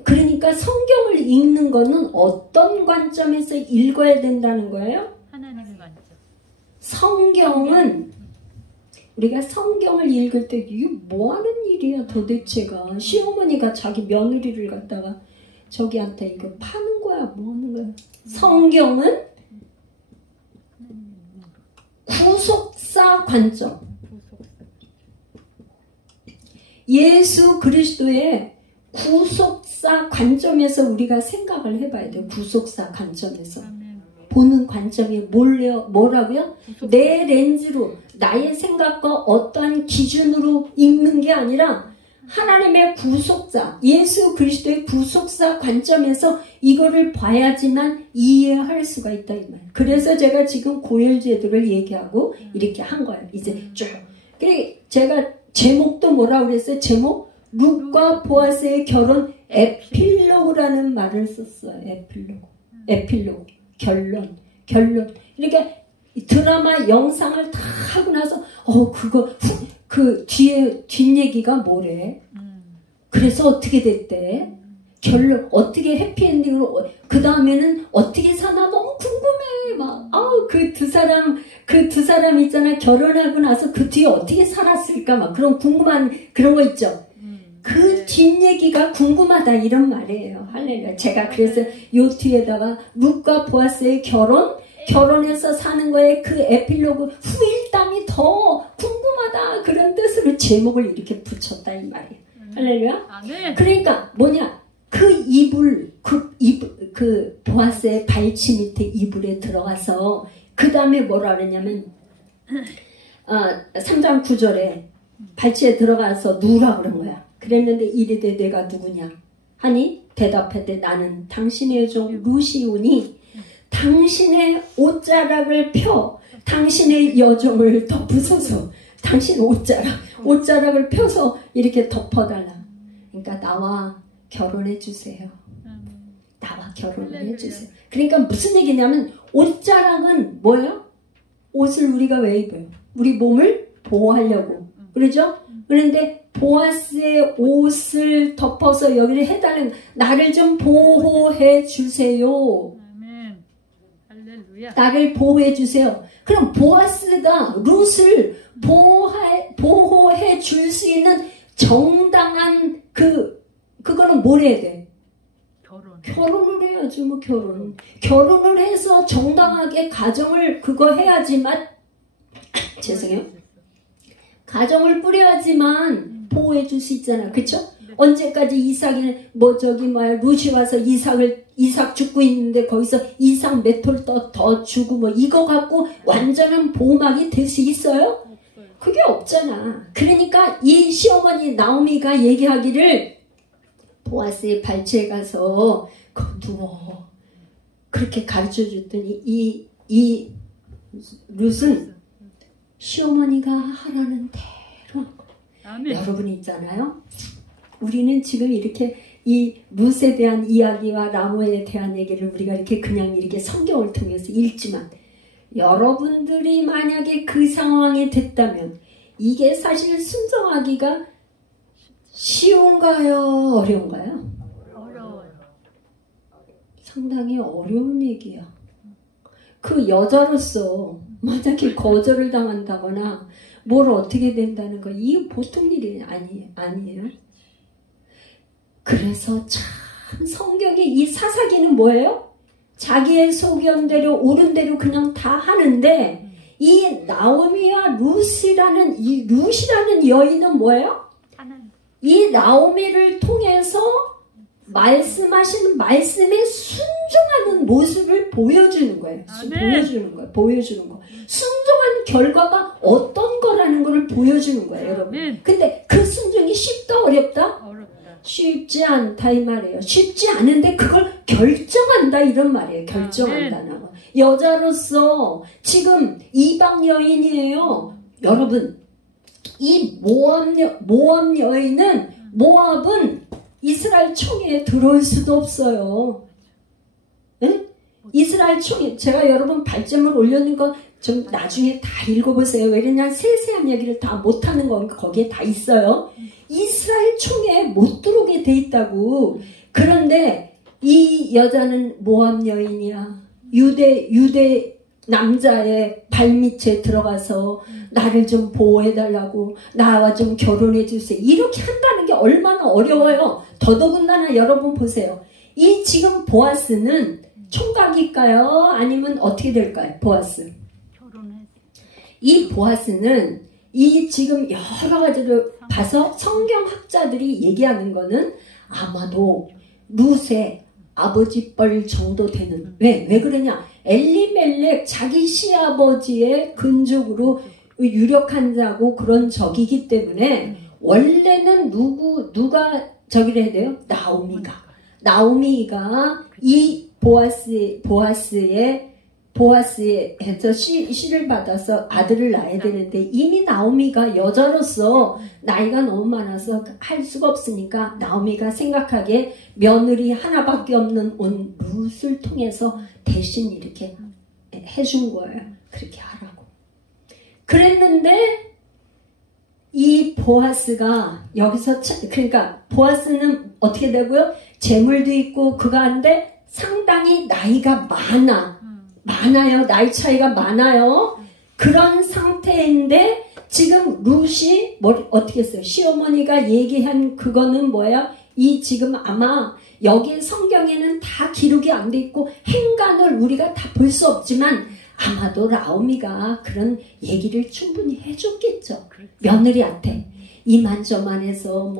그러니까 성경을 읽는 거는 어떤 관점에서 읽어야 된다는 거예요? 하나님의 관점. 성경은 우리가 성경을 읽을 때 이게 뭐 하는 일이야 도대체가. 시어머니가 자기 며느리를 갖다가 저기한테 이거 파는 거야 뭐 하는 거야. 성경은 구속사 관점, 예수 그리스도의 구속사 관점에서 우리가 생각을 해봐야 돼요. 구속사 관점에서 보는 관점이 뭐라고요? 내 렌즈로 나의 생각과 어떠한 기준으로 읽는 게 아니라 하나님의 구속자, 예수 그리스도의 구속사 관점에서 이거를 봐야지만 이해할 수가 있다 이 말. 그래서 제가 지금 고열제도를 얘기하고 이렇게 한 거예요. 이제 쭉. 그래 제가 제목도 뭐라고 그랬어요? 제목? 룻과 보아스의 결혼 에필로그라는 말을 썼어요. 에필로그. 결론. 이렇게 드라마 영상을 다 하고 나서 그 뒷얘기가 뭐래? 그래서 어떻게 됐대? 결론 어떻게 해피엔딩으로 그 다음에는 어떻게 사나 너무 궁금해. 막 그 두 사람 있잖아. 결혼하고 나서 그 뒤에 어떻게 살았을까 막 그런 궁금한 그런 거 있죠. 그 뒷얘기가 궁금하다 이런 말이에요. 할렐루야. 제가 그래서 요 뒤에다가 룻과 보아스의 결혼해서 사는 거에 그 에필로그 후일담이 더 궁금하다 그런 뜻으로 제목을 이렇게 붙였다 이 말이에요. 할렐루야. 그러니까 뭐냐? 그 보아스의 발치 밑에 이불에 들어가서 그 다음에 뭐라 그러냐면 3장 9절에 발치에 들어가서 누우라 그런 거야. 그랬는데 이르되 내가 누구냐 하니 대답하되 나는 당신의 종 룻이오니 당신의 옷자락을 펴 당신의 여종을 덮으소서. 당신 옷자락을 펴서 이렇게 덮어달라. 그러니까 나와 결혼해 주세요. 나와 결혼을 해주세요. 그러니까 무슨 얘기냐면 옷자락은 뭐예요? 옷을 우리가 왜 입어요? 우리 몸을 보호하려고. 그러죠? 그런데 보아스의 옷을 덮어서 여기를 해달라는, 나를 좀 보호해 주세요. 아멘. 할렐루야. 나를 보호해 주세요. 그럼 보아스가 룻을 보호해 줄 수 있는 정당한 그거는 뭘 해야 돼? 결혼을 해야지. 뭐 결혼을 해서 정당하게 가정을 그거 해야지만 죄송해요. 가정을 꾸려야지만 보호해 줄 수 있잖아. 그쵸? 언제까지 이삭이 루시 와서 이삭 죽고 있는데 거기서 이삭 몇 톨 더 주고 뭐 이거 갖고 완전한 보호막이 될 수 있어요? 그게 없잖아. 그러니까 이 시어머니 나오미가 얘기하기를 보아스의 발치에 가서 누워. 그렇게 가르쳐줬더니 이 룻은 시어머니가 하라는 대로. 아멘. 여러분 있잖아요. 우리는 지금 이렇게 이 룻에 대한 이야기와 라모에 대한 얘기를 우리가 이렇게 그냥 이렇게 성경을 통해서 읽지만 여러분들이 만약에 그 상황이 됐다면 이게 사실 순종하기가 쉬운가요? 어려운가요? 어려워요. 상당히 어려운 얘기야. 그 여자로서 만약에 거절을 당한다거나 뭘 어떻게 된다는 거, 이게 보통 일이 아니에요. 그래서 참 성경의 이 사사기는 뭐예요? 자기의 소견대로 옳은 대로 그냥 다 하는데 이 나오미와 룻이라는 여인은 뭐예요? 이 나오미를 통해서 말씀하시는 말씀에 순종하는 모습을 보여주는 거예요. 보여주는 거. 순종한 결과가 어떤 거라는 걸 보여주는 거예요, 여러분. 근데 그 순종이 쉽다, 어렵다? 쉽지 않다 이 말이에요. 쉽지 않은데 그걸 결정한다 이런 말이에요. 결정한다는 거. 여자로서 지금 이방 여인이에요. 여러분, 이 모압 여인은, 모압은 이스라엘 총회에 들어올 수도 없어요. 응? 이스라엘 총회, 제가 여러분 발점을 올려놓은 거 좀 나중에 다 읽어보세요. 왜냐면 세세한 얘기를 다 못하는 건 거기에 다 있어요. 이스라엘 총회에 못 들어오게 돼 있다고. 그런데 이 여자는 모압 여인이야. 유대 남자의 발밑에 들어가서 나를 좀 보호해달라고, 나와 좀 결혼해주세요. 이렇게 한다는 게 얼마나 어려워요. 더더군다나 여러분 보세요. 이 지금 보아스는 총각일까요? 아니면 어떻게 될까요? 보아스. 이 보아스는 이 지금 여러 가지를 봐서 성경학자들이 얘기하는 거는 아마도 룻의 아버지 뻘 정도 되는. 왜 그러냐? 엘리멜렉 자기 시아버지의 근족으로 유력한 자고 그런 적이기 때문에 원래는 누가 저기를 해야 돼요? 나오미가 이 보아스에서 씨를 받아서 아들을 낳아야 되는데 이미 나오미가 여자로서 나이가 너무 많아서 할 수가 없으니까 나오미가 생각하기에 며느리 하나밖에 없는 온 룻을 통해서 대신 이렇게 해준 거예요. 그렇게 하라고. 그랬는데 이 보아스가 여기서 그러니까 보아스는 어떻게 되고요? 재물도 있고 그가 한데 상당히 나이가 많아요. 나이 차이가 많아요. 그런 상태인데 지금 룻이 어떻게 했어요? 시어머니가 얘기한 그거는 뭐야? 이 지금 아마 여기 성경에는 다 기록이 안 돼 있고 행간을 우리가 다 볼 수 없지만 아마도 나오미가 그런 얘기를 충분히 해줬겠죠. 며느리한테. 이만저만해서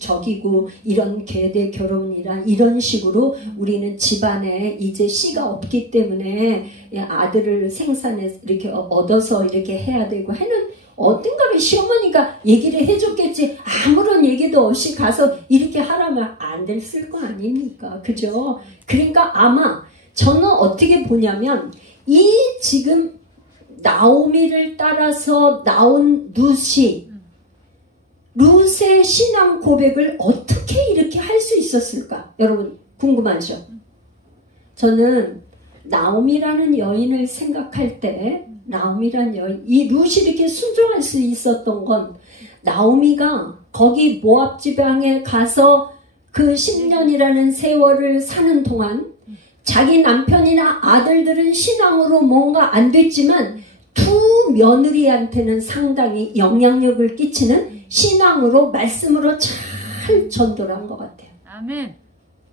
적이고 이런 계대 결혼이라 이런 식으로 우리는 집안에 이제 씨가 없기 때문에 아들을 생산해서 이렇게 얻어서 이렇게 해야 되고 하는 어딘가를 시어머니가 얘기를 해줬겠지. 아무런 얘기도 없이 가서 이렇게 하라면 안 됐을 거 아닙니까? 그죠? 그러니까 아마 저는 어떻게 보냐면 이 지금 나오미를 따라서 나온 룻의 신앙 고백을 어떻게 이렇게 할 수 있었을까? 여러분 궁금하죠? 저는 나오미라는 여인을 생각할 때 나오미라는 여인, 이 룻이 이렇게 순종할 수 있었던 건 나오미가 거기 모압 지방에 가서 그 10년이라는 세월을 사는 동안 자기 남편이나 아들들은 신앙으로 뭔가 안 됐지만 두 며느리한테는 상당히 영향력을 끼치는 신앙으로 말씀으로 잘 전도를 한 것 같아요. 아멘.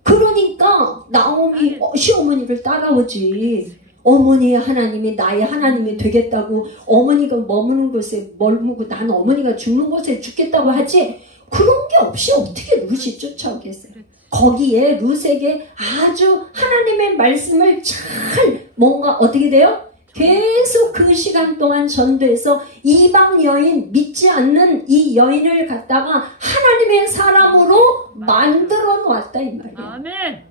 그러니까 나오미 시어머니를 따라오지. 어머니의 하나님이 나의 하나님이 되겠다고 어머니가 머무는 곳에 머무고 나는 어머니가 죽는 곳에 죽겠다고 하지. 그런 게 없이 어떻게 룻이 쫓아오겠어요. 거기에 룻에게 아주 하나님의 말씀을 잘 뭔가 어떻게 돼요? 계속 그 시간 동안 전도해서 이방 여인, 믿지 않는 이 여인을 갖다가 하나님의 사람으로 만들어 놓았다 이 말이에요. 아멘.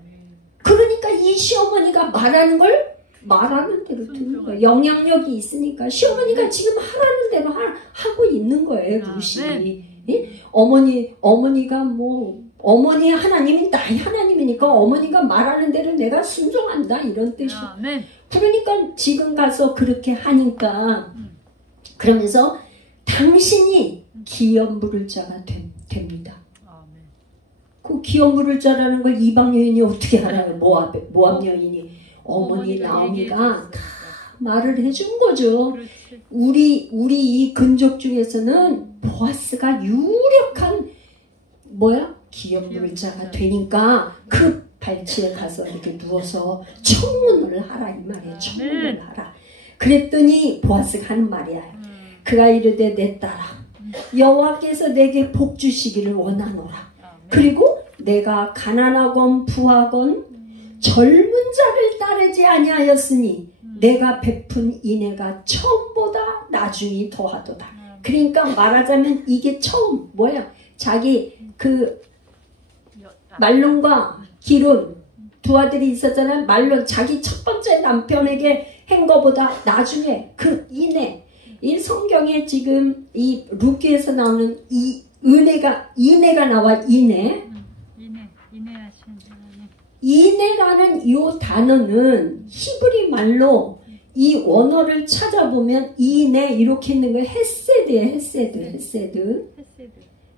그러니까 이 시어머니가 말하는 걸 말하는 대로 듣는 거예요. 영향력이 있으니까 시어머니가 지금 하라는 대로 하고 있는 거예요. 룻이. 예? 어머니가 뭐 어머니의 하나님이 나의 하나님이니까 어머니가 말하는 대로 내가 순종한다 이런 뜻이에요. 아멘. 그러니까 지금 가서 그렇게 하니까 그러면서 당신이 기업 물을 자가 됩니다. 아멘. 그 기업 물을 자라는 걸 이방 여인이 어떻게 알아요? 모압 여인이 어머니 나오미가 다 말을 해준 거죠. 그렇지. 우리 이 근족 중에서는 보아스가 유력한 기업 물을 자가 되니까 그 발치에 가서 이렇게 누워서 청혼을 하라 이 말이에요. 청혼을 하라. 그랬더니 보아스가 하는 말이야. 그가 이르되 내 딸아 여호와께서 내게 복 주시기를 원하노라. 그리고 내가 가난하건 부하건 젊은 자를 따르지 아니하였으니 내가 베푼 인애가 처음보다 나중이 더하도다. 그러니까 말하자면 이게 처음 자기 그 말론과 기론 두 아들이 있었잖아요. 말론 자기 첫 번째 남편에게 한 거보다 나중에 그 인애, 이 성경에 지금 이 루키에서 나오는 이 인애가 나와. 인애라는 이 단어는 히브리 말로 이 원어를 찾아보면 인애 이렇게 있는 거 헤세드예요.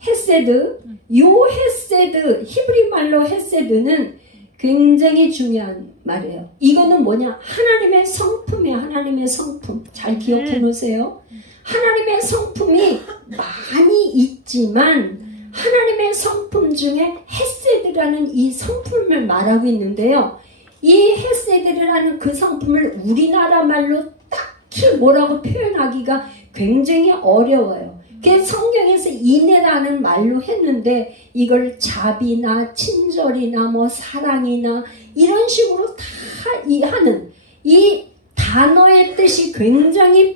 헤세드. 요 헤세드, 히브리 말로 헤세드는 굉장히 중요한 말이에요. 이거는 하나님의 성품이에요. 하나님의 성품. 잘 기억해 놓으세요. 하나님의 성품이 많이 있지만 하나님의 성품 중에 헤세드라는 이 성품을 말하고 있는데요. 이 헤세드라는 그 성품을 우리나라 말로 딱히 뭐라고 표현하기가 굉장히 어려워요. 그 성경에서 인애라는 말로 했는데 이걸 자비나 친절이나 사랑이나 이런 식으로 다 하는 이 단어의 뜻이 굉장히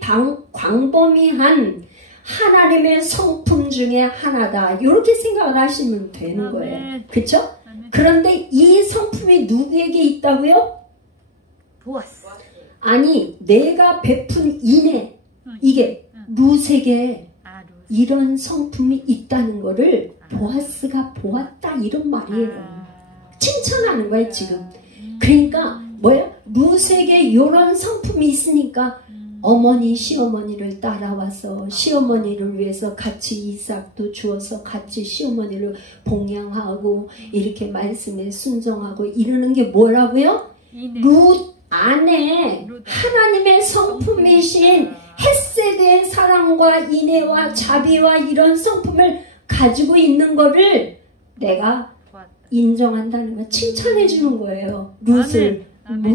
광범위한 하나님의 성품 중에 하나다. 이렇게 생각을 하시면 되는 거예요. 그렇죠? 그런데 이 성품이 누구에게 있다고요? 보아스. 아니 내가 베푼 인애 이게 룻에게 이런 성품이 있다는 거를 보아스가 보았다 이런 말이에요. 칭찬하는 거예요 지금. 그러니까 룻에게 이런 성품이 있으니까 어머니 시어머니를 따라와서 시어머니를 위해서 같이 이삭도 주어서 같이 시어머니를 봉양하고 이렇게 말씀에 순종하고 이러는 게 뭐라고요? 룻 안에 하나님의 성품이신 헤세드의 사랑과 인애와 자비와 이런 성품을 가지고 있는 거를 내가 인정한다는 거, 칭찬해 주는 거예요. 룻을.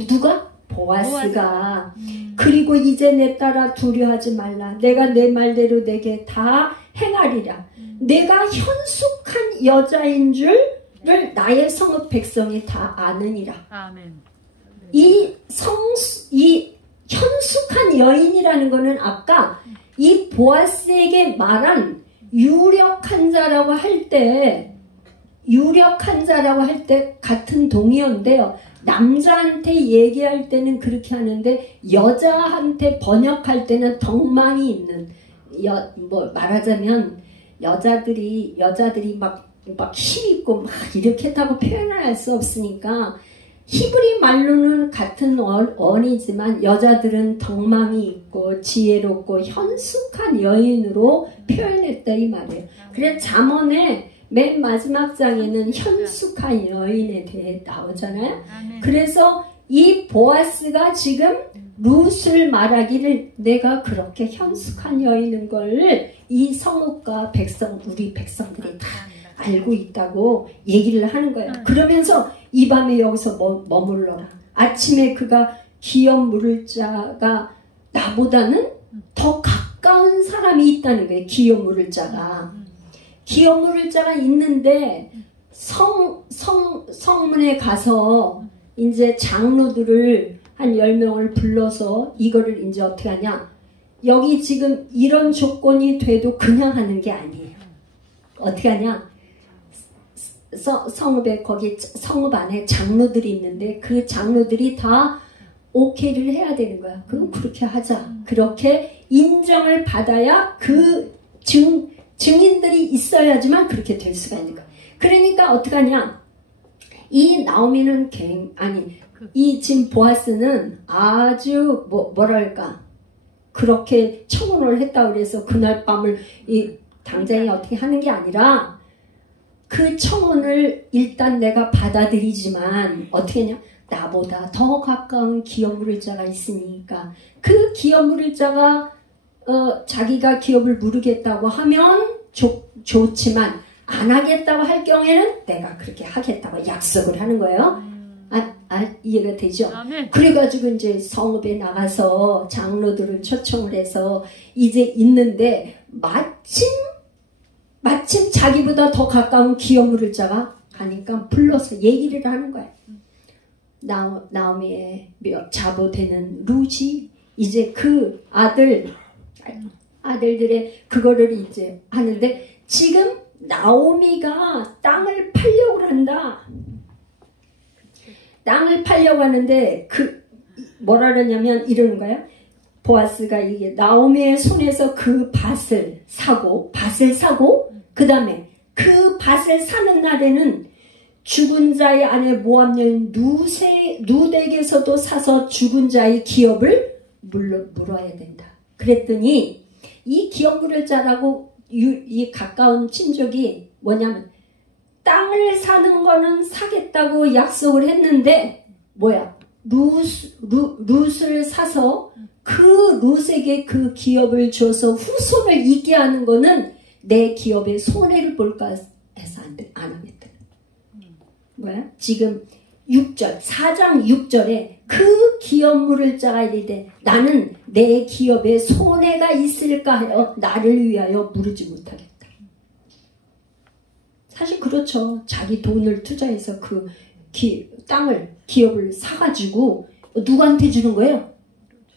누가? 보아스가. 그리고 이제 내 딸아 두려워하지 말라. 내가 내 말대로 내게 다 행하리라. 내가 현숙한 여자인 줄을 나의 성읍 백성이 다 아느니라. 아멘. 이 현숙한 여인이라는 거는 아까 이 보아스에게 말한 유력한 자라고 할 때 유력한 자라고 할 때 같은 동의어인데요. 남자한테 얘기할 때는 그렇게 하는데 여자한테 번역할 때는 덕망이 있는 뭐 말하자면 여자들이 막 힘있고 막 이렇게 했다고 표현을 할 수 없으니까 히브리 말로는 같은 언이지만 여자들은 덕망이 있고 지혜롭고 현숙한 여인으로 표현했다 이 말이에요. 그래서 잠언의 맨 마지막 장에는 현숙한 여인에 대해 나오잖아요. 그래서 이 보아스가 지금 룻을 말하기를 내가 그렇게 현숙한 여인인 걸 이 성읍과 우리 백성들이 다 알고 있다고 얘기를 하는 거예요. 그러면서 이 밤에 여기서 머물러라. 아침에 그가 기업 물을 자가 나보다는 더 가까운 사람이 있다는 거예요. 기업 물을 자가. 기업 물을 자가 있는데 성문에 가서 이제 장로들을 한 10명을 불러서 이거를 이제 어떻게 하냐. 여기 지금 이런 조건이 돼도 그냥 하는 게 아니에요. 어떻게 하냐. 성읍에 거기 성읍 안에 장로들이 있는데 그 장로들이 다 오케이를 해야 되는 거야. 그럼 그렇게 하자. 그렇게 인정을 받아야 그 증인들이 있어야지만 그렇게 될 수가 있는 거야. 그러니까 어떻게 하냐. 이 나오미는 이 지금 보아스는 아주 뭐랄까 그렇게 청혼을 했다고 그래서 그날 밤을 이 당장에 어떻게 하는 게 아니라 그 청혼을 일단 내가 받아들이지만 어떻게 했냐. 나보다 더 가까운 기업 물을 자가 있으니까 그 기업 물을 자가 자기가 기업을 물으겠다고 하면 좋지만 안 하겠다고 할 경우에는 내가 그렇게 하겠다고 약속을 하는 거예요. 이해가 되죠? 그래가지고 이제 성읍에 나가서 장로들을 초청을 해서 이제 있는데 마침 자기보다 더 가까운 기업 물을 자가 가니까 불러서 얘기를 하는 거예요. 나오미의 자보되는 룻이 이제 그 아들들의 그거를 이제 하는데 지금 나오미가 땅을 팔려고 한다. 땅을 팔려고 하는데 뭐라 그러냐면 이러는 거예요. 보아스가 이게 나오미의 손에서 그 밭을 사고 그 다음에 그 밭을 사는 날에는 죽은 자의 아내 모압 여인 룻에게서도 사서 죽은 자의 기업을 물어야 된다. 그랬더니 이 기업 물을 자라고 이 가까운 친족이 뭐냐면 땅을 사는 거는 사겠다고 약속을 했는데 룻을 사서 그 룻에게 그 기업을 줘서 후손을 있게 하는 거는 내 기업에 손해를 볼까 해서 안 하겠다. 지금 4장 6절에 그 기업 물을 자가 이르되 나는 내 기업에 손해가 있을까 하여 나를 위하여 물으지 못하겠다. 사실 그렇죠. 자기 돈을 투자해서 그 기업을 사가지고 누구한테 주는 거예요?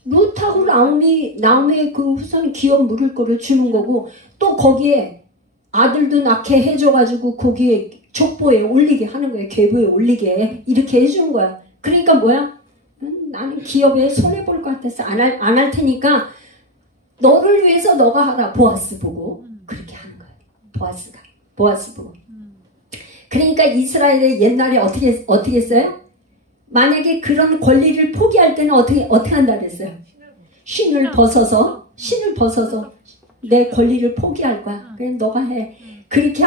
룻하고 나오미의 그 후손 기업 물을 거를 주는 거고 또 거기에 아들도 낳게 해줘가지고 거기에 족보에 올리게 하는 거예요. 계보에 올리게 이렇게 해주는 거야. 그러니까 나는 기업에 손해볼 것 같아서 안 할 테니까 너를 위해서 너가 하라. 보아스 보고 그렇게 하는 거예요. 보아스 보고. 그러니까 이스라엘의 옛날에 어떻게 했어요? 만약에 그런 권리를 포기할 때는 어떻게 한다 그랬어요? 신을 벗어서 내 권리를 포기할 거야. 그냥 너가 해. 그렇게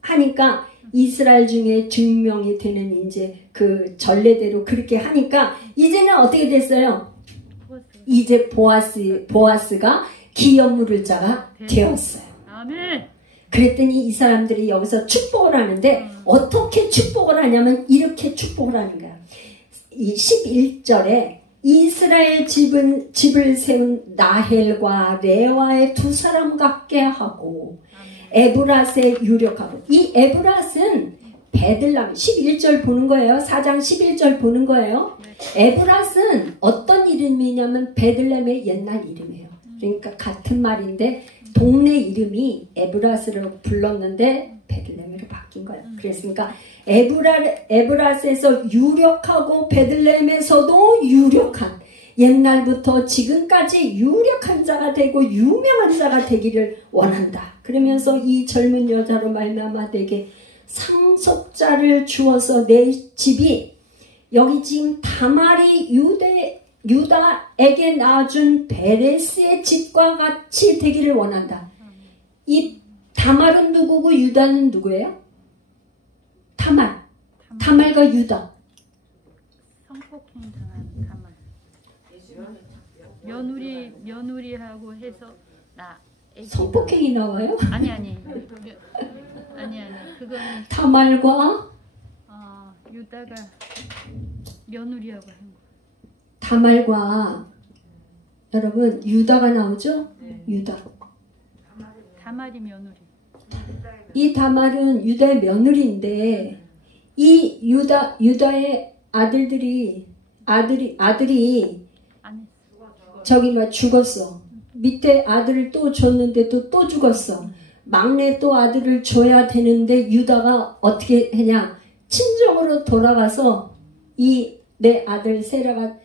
하니까 이스라엘 중에 증명이 되는 이제 그 전례대로 그렇게 하니까 이제는 어떻게 됐어요? 이제 보아스가 기업 물을 자가 되었어요. 그랬더니 이 사람들이 여기서 축복을 하는데 어떻게 축복을 하냐면 이렇게 축복을 하는 거야. 이 11절에 이스라엘 집을 세운 나헬과 레와의 두 사람 같게 하고 에브랏에 유력하고 이 에브랏은 베들람 11절 보는 거예요. 4장 11절 보는 거예요. 에브랏은 어떤 이름이냐면 베들렘의 옛날 이름이에요. 그러니까 같은 말인데 동네 이름이 에브라스로 불렀는데 베들레헴으로 바뀐 거예요. 그랬으니까 에브라스에서 유력하고 베들레헴에서도 유력한, 옛날부터 지금까지 유력한 자가 되고 유명한 자가 되기를 원한다. 그러면서 이 젊은 여자로 말미암아 내게 상속자를 주어서 내 집이, 여기 지금 다말이 유다에게 낳아준 베레스의 집과 같이 되기를 원한다. 이 다말은 누구고 유다는 누구예요? 다말과 유다. 성폭행 당한 다말. 며느리하고 해서 나 애기. 성폭행이 나와요? 아니. 그건 다말과 유다가 며느리하고 한 거. 다말과 여러분 유다가 나오죠? 유다. 다말이 며느리. 이 다말은 유다의 며느리인데 이 유다의 아들이 저기 막 죽었어. 밑에 아들을 또 줬는데 또 죽었어. 막내 또 아들을 줘야 되는데 유다가 어떻게 했냐? 친정으로 돌아가서 이 내 아들 세라가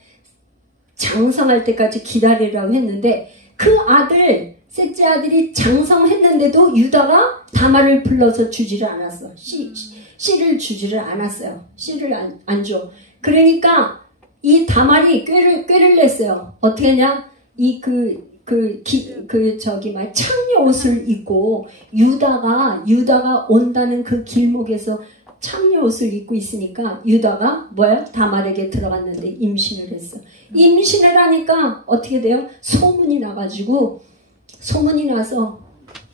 장성할 때까지 기다리라고 했는데 그 아들, 셋째 아들이 장성했는데도 유다가 다말을 불러서 주지를 않았어. 씨를 주지를 않았어요. 씨를 안 줘. 그러니까 이 다말이 꾀를 냈어요. 어떻게 했냐? 창녀 옷을 입고 유다가 온다는 그 길목에서 창녀 옷을 입고 있으니까 유다가 다말에게 들어갔는데 임신을 했어. 임신을 하니까 어떻게 돼요? 소문이 나서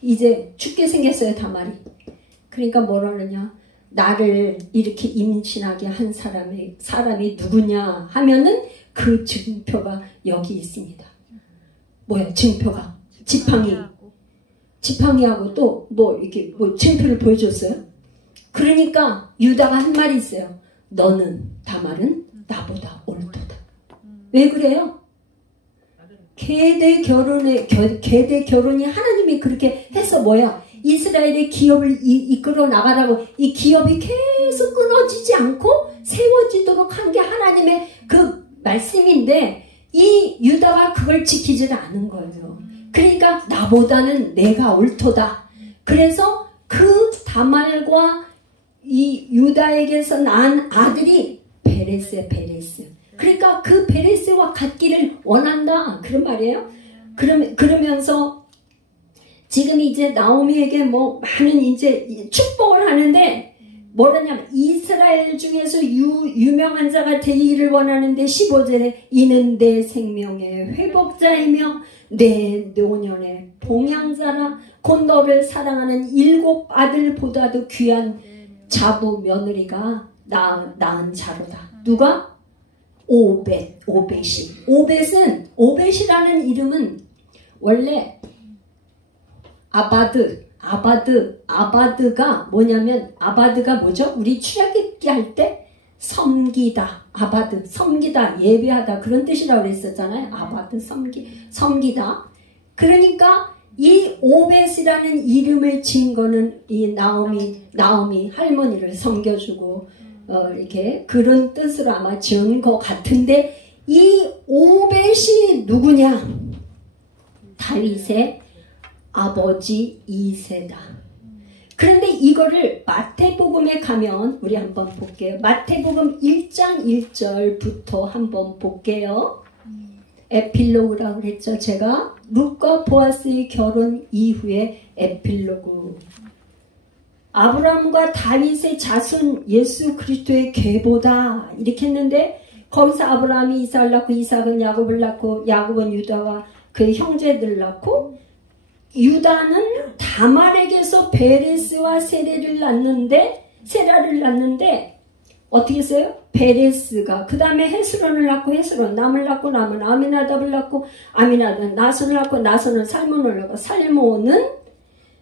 이제 죽게 생겼어요, 다말이. 그러니까 뭐라 그러냐? 나를 이렇게 임신하게 한 사람이 누구냐 하면은 그 증표가 여기 있습니다. 뭐야, 증표가? 지팡이하고 또 이렇게 증표를 보여줬어요. 그러니까 유다가 한 말이 있어요. 너는, 다말은 나보다 옳도다. 왜 그래요? 계대 결혼이 하나님이 그렇게 해서 이스라엘의 기업을 이끌어 나가라고, 이 기업이 계속 끊어지지 않고 세워지도록 한 게 하나님의 그 말씀인데 이 유다가 그걸 지키지 않은 거예요. 그러니까 나보다는 내가 옳도다. 그래서 그 다말과 이 유다에게서 낳은 아들이 베레스야, 베레스. 그러니까 그 베레스와 같기를 원한다. 그런 말이에요. 그러면서 지금 이제 나오미에게 많은 이제 축복을 하는데 뭐라냐면 이스라엘 중에서 유명한 자가 되기를 원하는데 15절에 이는 내 생명의 회복자이며 내 노년의 봉양자라 곧 너를 사랑하는 7 아들보다도 귀한 자부 며느리가 낳은 자로다. 누가? 오벳이라는 이름은 원래 아바드가 뭐냐면, 아바드가 뭐죠? 우리 출애굽기 할 때 섬기다, 섬기다, 예배하다 그런 뜻이라고 그랬었잖아요. 아바드, 섬기다. 그러니까 이 오벳이라는 이름을 지은 거는 이 나오미 할머니를 섬겨주고 이렇게 그런 뜻으로 아마 지은 것 같은데, 이 오벳이 누구냐? 다윗의 아버지 이세다. 그런데 이거를 마태복음에 가면 우리 한번 볼게요. 마태복음 1장 1절부터 한번 볼게요. 에필로그라고 그랬죠. 제가 룻과 보아스의 결혼 이후에 에필로그. 아브라함과 다윗의 자손 예수 그리스도의 계보다 이렇게 했는데, 거기서 아브라함이 이삭을 낳고 이삭은 야곱을 낳고 야곱은 유다와 그의 형제들을 낳고 유다는 다말에게서 베레스와 세라를 낳는데 어떻게 했어요? 베레스가 그 다음에 헤스론을 낳고 헤스론, 남을 낳고 남은 아미나답을 낳고 아미나답은 나손을 낳고 나손은 살몬을 낳고 살몬은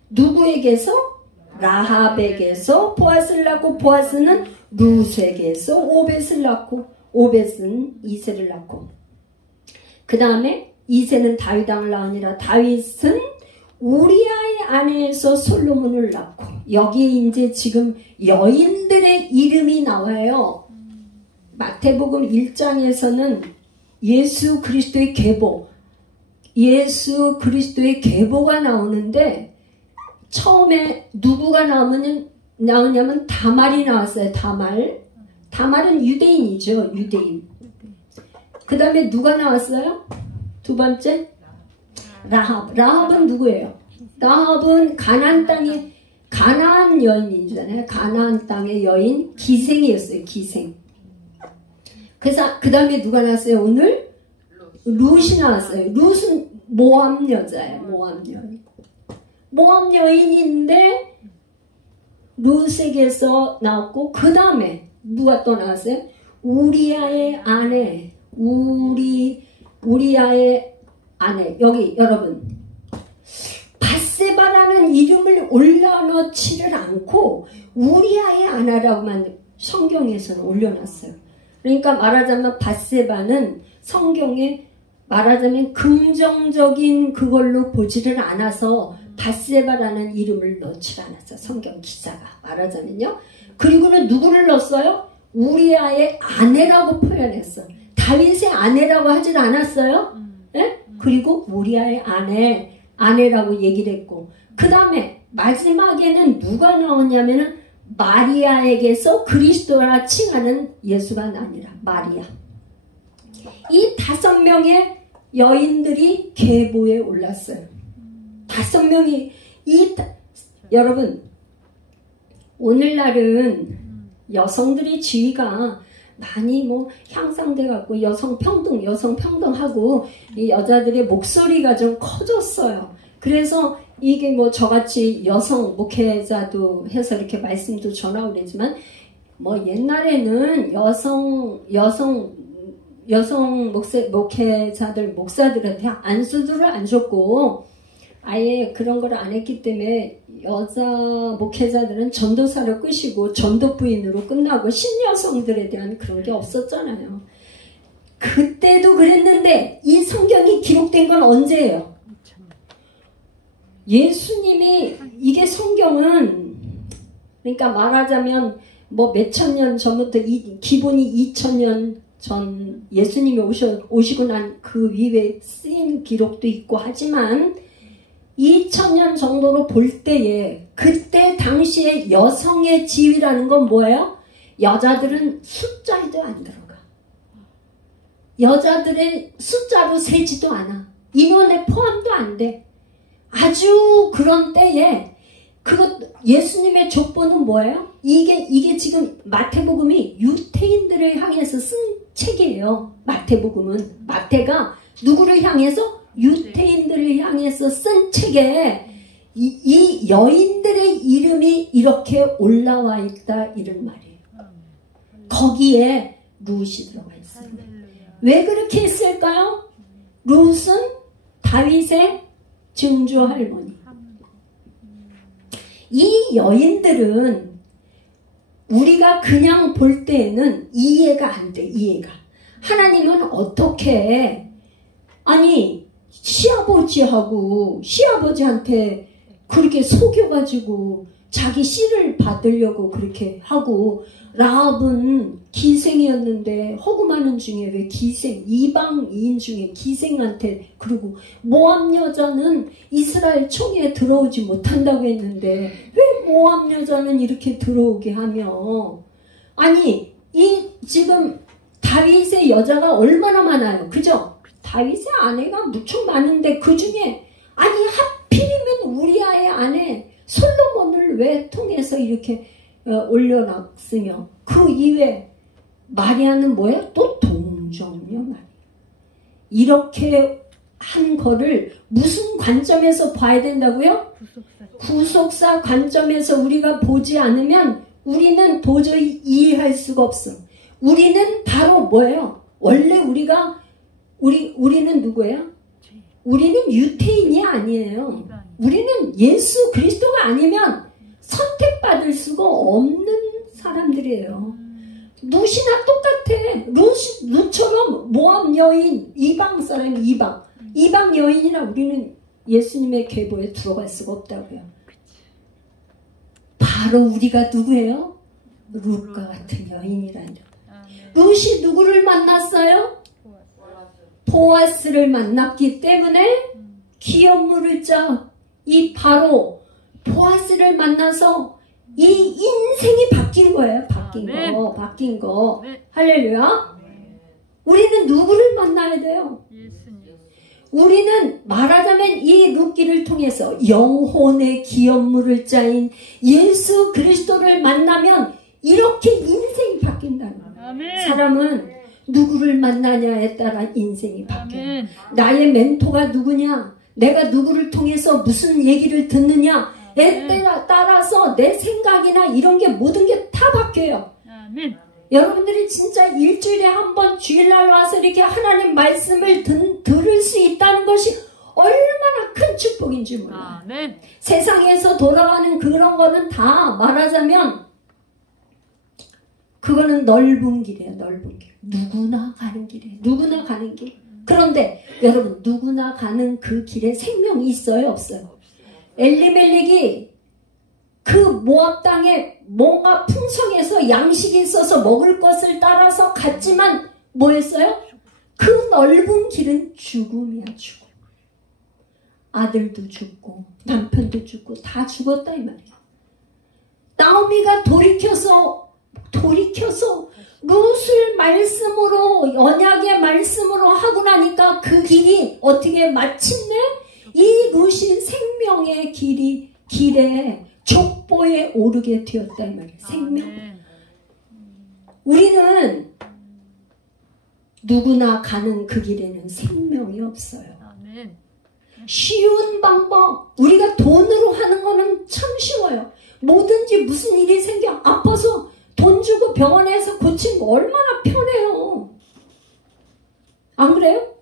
누구에게서? 라합에게서 보아스를 낳고 보아스는 룻에게서 오벳을 낳고 오벳은 이새를 낳고 그 다음에 이새는 다윗 왕을 낳으니라 다윗은 우리아의 아내에서 솔로몬을 낳고, 여기에 이제 지금 여인들의 이름이 나와요. 마태복음 1장에서는 예수 그리스도의 계보가 나오는데, 처음에 누구가 나오냐면 다말이 나왔어요. 다말은 유대인이죠. 유대인. 그 다음에 누가 나왔어요? 두 번째? 라합은 누구예요? 라합은 가나안 여인이잖아요. 가나안 땅의 여인, 기생이었어요. 기생. 그래서 그 다음에 누가 나왔어요? 오늘? 룻이 나왔어요. 룻은 모압 여자예요. 모압 여인인데 룻에게서 나왔고, 그 다음에 누가 또 나왔어요? 우리아의 아내. 우리아의 아내. 여기 여러분, 밧세바라는 이름을 올려놓지를 않고 우리아의 아내라고만 성경에서는 올려놨어요. 그러니까 말하자면 밧세바는 성경에 말하자면 긍정적인 그걸로 보지를 않아서 밧세바라는 이름을 넣지 않았어. 성경 기자가 말하자면요. 그리고는 누구를 넣었어요? 우리아의 아내라고 표현했어. 다윗의 아내라고 하질 않았어요. 네? 그리고 우리아의 아내라고 얘기를 했고, 그 다음에 마지막에는 누가 나오냐면은 마리아에게서 그리스도라 칭하는 예수가 아니라 마리아. 이 5명의 여인들이 계보에 올랐어요. 5명이 여러분, 오늘날은 여성들의 지위가 많이 향상돼 갖고 여성 평등하고 이 여자들의 목소리가 좀 커졌어요. 그래서 이게 저같이 여성 목회자도 해서 이렇게 말씀도 전하고 그러지만, 옛날에는 여성 목사들한테 안수들을 안 줬고 아예 그런 걸 안 했기 때문에 여자 목회자들은 전도사를 끄시고 전도 부인으로 끝나고 신여성들에 대한 그런 게 없었잖아요. 그때도 그랬는데 이 성경이 기록된 건 언제예요? 예수님이, 이게 성경은 그러니까 말하자면 몇천 년 전부터 기본이 2000년 전 예수님이 오시고 난 그 위에 쓰인 기록도 있고 하지만 2000년 정도로 볼 때에 그때 당시에 여성의 지위라는 건 뭐예요? 여자들은 숫자에도 안 들어가. 여자들의 숫자로 세지도 않아. 임원에 포함도 안 돼. 아주 그런 때에 예수님의 족보는 뭐예요? 이게 지금 마태복음이 유태인들을 향해서 쓴 책이에요. 마태복음은 마태가 누구를 향해서? 유태인들을 향해서 쓴 책에 이 여인들의 이름이 이렇게 올라와 있다 이런 말이에요. 거기에 룻이 들어가 있어요. 왜 그렇게 했을까요? 룻은 다윗의 증조 할머니. 이 여인들은 우리가 그냥 볼 때에는 이해가 안 돼. 이해가. 하나님은 어떻게 시아버지한테 그렇게 속여가지고 자기 씨를 받으려고 그렇게 하고, 라합은 기생이었는데 허구많은 중에 왜 이방인 중에 기생한테, 그리고 모압 여자는 이스라엘 총에 들어오지 못한다고 했는데 왜 모압 여자는 이렇게 들어오게 하며, 지금 다윗의 여자가 얼마나 많아요. 그죠? 다윗의 아내가 무척 많은데 그 중에 하필이면 우리아의 아내 솔로몬을 왜 통해서 이렇게 올려놨으며, 그 이외에 마리아는 뭐예요? 또 동정녀 마리아. 이렇게 한 거를 무슨 관점에서 봐야 된다고요? 구속사 관점에서 우리가 보지 않으면 우리는 도저히 이해할 수가 없어. 우리는 바로 뭐예요? 원래 우리는 누구예요? 우리는 유태인이 아니에요. 우리는 예수 그리스도가 아니면 선택받을 수가 없는 사람들이에요. 룻이나 똑같아. 룻처럼 모압 여인, 이방 사람, 이방 여인이라 우리는 예수님의 계보에 들어갈 수가 없다고요. 바로 우리가 누구예요? 룻과 같은 여인이라니요. 룻이 누구를 만났어요? 보아스를 만났기 때문에 기업물을 짜 이 바로 보아스를 만나서 이 인생이 바뀐 거예요. 바뀐 거. 할렐루야. 우리는 누구를 만나야 돼요? 우리는 말하자면 이 룻기를 통해서 영혼의 기업물을 짜인 예수 그리스도를 만나면 이렇게 인생이 바뀐다는 거예요. 사람은 누구를 만나냐에 따라 인생이 바뀌어요. 나의 멘토가 누구냐, 내가 누구를 통해서 무슨 얘기를 듣느냐에 따라서 내 생각이나 이런 게 모든 게 다 바뀌어요. 여러분들이 진짜 일주일에 한 번 주일날 와서 이렇게 하나님 말씀을 들을 수 있다는 것이 얼마나 큰 축복인지 몰라요. 세상에서 돌아가는 그런 거는 다 말하자면 그거는 넓은 길이에요. 넓은 길. 누구나 가는 길이에요. 누구나 가는 길. 그런데 여러분 누구나 가는 그 길에 생명이 있어요? 없어요? 엘리멜렉이 그 모압 땅에 뭔가 풍성해서 양식이 있어서 먹을 것을 따라서 갔지만 뭐였어요? 그 넓은 길은 죽음이야. 죽음. 아들도 죽고 남편도 죽고 다 죽었다 이 말이에요. 나오미가 돌이켜서 룻을 말씀으로 언약의 말씀으로 하고 나니까 그 길이 어떻게 마침내 이 룻이 생명의 길에 족보에 오르게 되었다 이 말이에요. 생명. 우리는 누구나 가는 그 길에는 생명이 없어요. 쉬운 방법. 우리가 돈으로 하는 거는 참 쉬워요. 뭐든지 무슨 일이 생겨 아파서 돈 주고 병원에서 고친 거 얼마나 편해요. 안 그래요?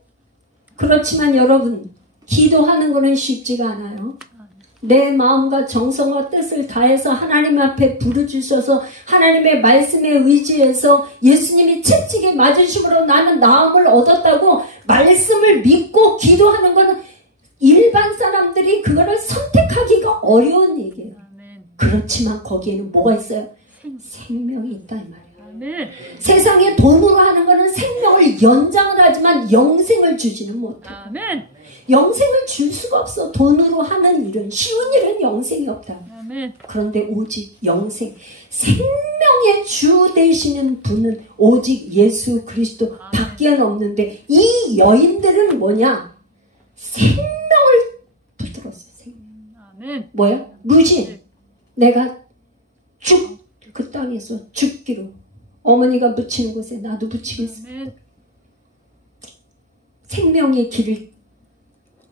그렇지만 여러분 기도하는 거는 쉽지가 않아요. 내 마음과 정성과 뜻을 다해서 하나님 앞에 부르주셔서 하나님의 말씀에 의지해서 예수님이 채찍에 맞으심으로 나는 나음을 얻었다고 말씀을 믿고 기도하는 거는 일반 사람들이 그거를 선택하기가 어려운 얘기예요. 그렇지만 거기에는 뭐가 있어요? 생명이 있다 이 말이에요. 세상에 돈으로 하는 거는 생명을 연장을 하지만 영생을 주지는 못해요. 영생을 줄 수가 없어. 돈으로 하는 일은, 쉬운 일은 영생이 없다. 그런데 오직 영생, 생명의 주 되시는 분은 오직 예수 그리스도 밖에 없는데 이 여인들은 뭐냐? 생명을 붙들었어. 생명. 뭐야? 룻이 내가 그 땅에서 죽기로 어머니가 묻히는 곳에 나도 묻히겠어. 생명의 길을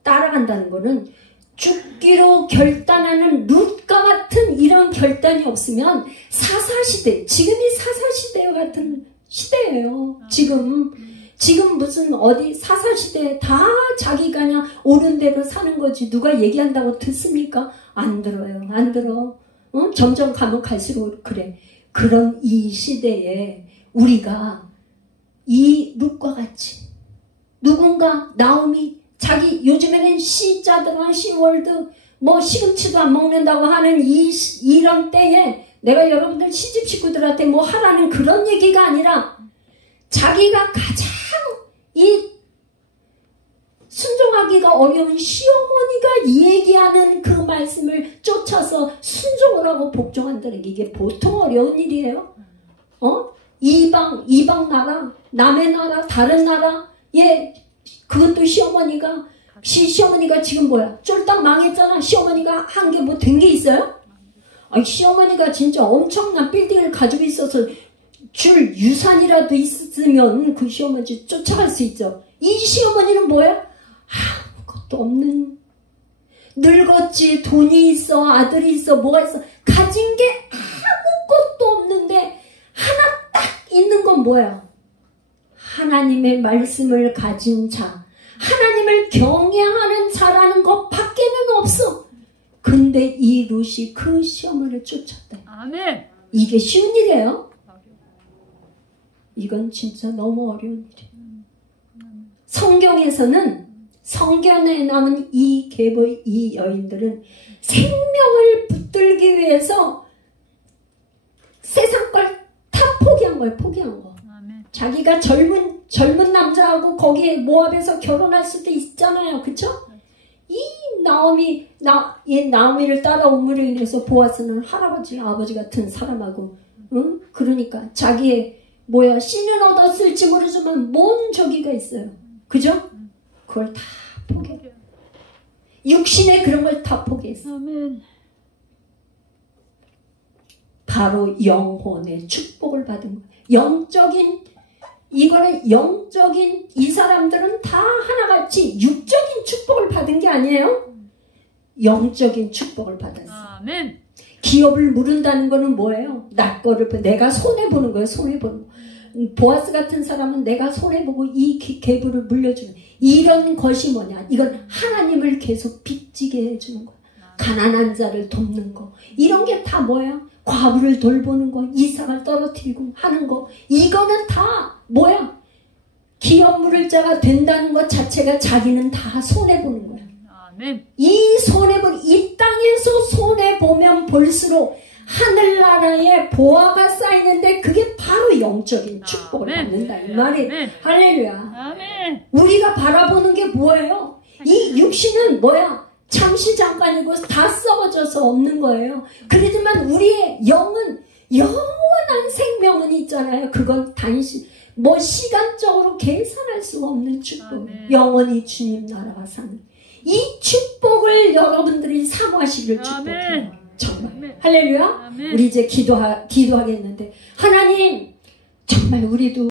따라간다는 것은 죽기로 결단하는 룻과 같은 이런 결단이 없으면 사사시대, 지금이 사사시대와 같은 시대예요. 지금 무슨 어디 사사시대에 다 자기가 그냥 옳은 대로 사는 거지 누가 얘기한다고 듣습니까? 안 들어요. 안 들어. 점점 가면 갈수록 그래. 그런 이 시대에 우리가 이 룻과 같이 누군가 나오미 자기 요즘에는 시자들은 시월드 뭐 시금치도 안 먹는다고 하는 이런 때에 내가 여러분들 시집 식구들한테 뭐 하라는 그런 얘기가 아니라 자기가 가장 이 순종하기가 어려운 시어머니가 얘기하는 그 말씀을 쫓아서 순종을 하고 복종한다는 게 이게 보통 어려운 일이에요. 이방 나라, 남의 나라, 다른 나라에 그것도 시어머니가 지금 뭐야? 쫄딱 망했잖아. 시어머니가 한 게 뭐 된 게 있어요? 아니, 시어머니가 진짜 엄청난 빌딩을 가지고 있어서 줄 유산이라도 있으면 그 시어머니 쫓아갈 수 있죠. 이 시어머니는 뭐야? 아무것도 없는, 늙었지, 돈이 있어, 아들이 있어, 뭐가 있어, 가진 게 아무것도 없는데 하나 딱 있는 건 뭐야? 하나님의 말씀을 가진 자, 하나님을 경외하는 자라는 것 밖에는 없어. 근데 이 룻이 그 시어머니를 쫓았다. 아멘. 이게 쉬운 일이에요? 성경에서는 성견에 남은 이 계보의 이 여인들은 생명을 붙들기 위해서 세상 걸 다 포기한 거예요. 포기한 거. 아멘. 자기가 젊은 남자하고 거기에 모압에서 결혼할 수도 있잖아요. 그쵸? 이 나오미를 따라옴으로 인해서 보아스는 할아버지, 아버지 같은 사람하고, 응? 그러니까 자기의 씨는 얻었을지 모르지만 뭔 저기가 있어요. 그죠? 그걸 다 포기해. 육신의 그런 걸 다 포기했어. 아멘. 바로 영혼의 축복을 받은 거예요. 영적인 이 사람들은 다 하나같이 육적인 축복을 받은 게 아니에요. 영적인 축복을 받았어요. 아멘. 기업을 물은다는 거는 뭐예요? 나 거를 내가 손해보는 거예요. 손해보는 거. 보아스 같은 사람은 내가 손해보고 이 계부를 물려주는 이런 것이 뭐냐? 이건 하나님을 계속 빚지게 해주는 거야. 가난한 자를 돕는 거. 이런 게 다 뭐야? 과부를 돌보는 거, 이삭을 떨어뜨리고 하는 거. 이거는 다 뭐야? 기업 물을 자가 된다는 것 자체가 자기는 다 손해보는 거야. 아멘. 이 땅에서 손해보면 볼수록 하늘나라에 보화가 쌓이는데 그게 바로 영적인 축복을 아멘. 받는다. 이 말이 아멘. 할렐루야. 아멘. 우리가 바라보는 게 뭐예요? 이 육신은 뭐야? 잠시 잠깐이고 다 썩어져서 없는 거예요. 그러지만 우리의 영은 영원한 생명은 있잖아요. 그건 단시 시간적으로 계산할 수가 없는 축복. 아멘. 영원히 주님 나라가 사는 이 축복을 여러분들이 사모하시기를 축복해요. 정말. 아멘. 할렐루야. 아멘. 우리 이제 기도하겠는데 하나님 정말 우리도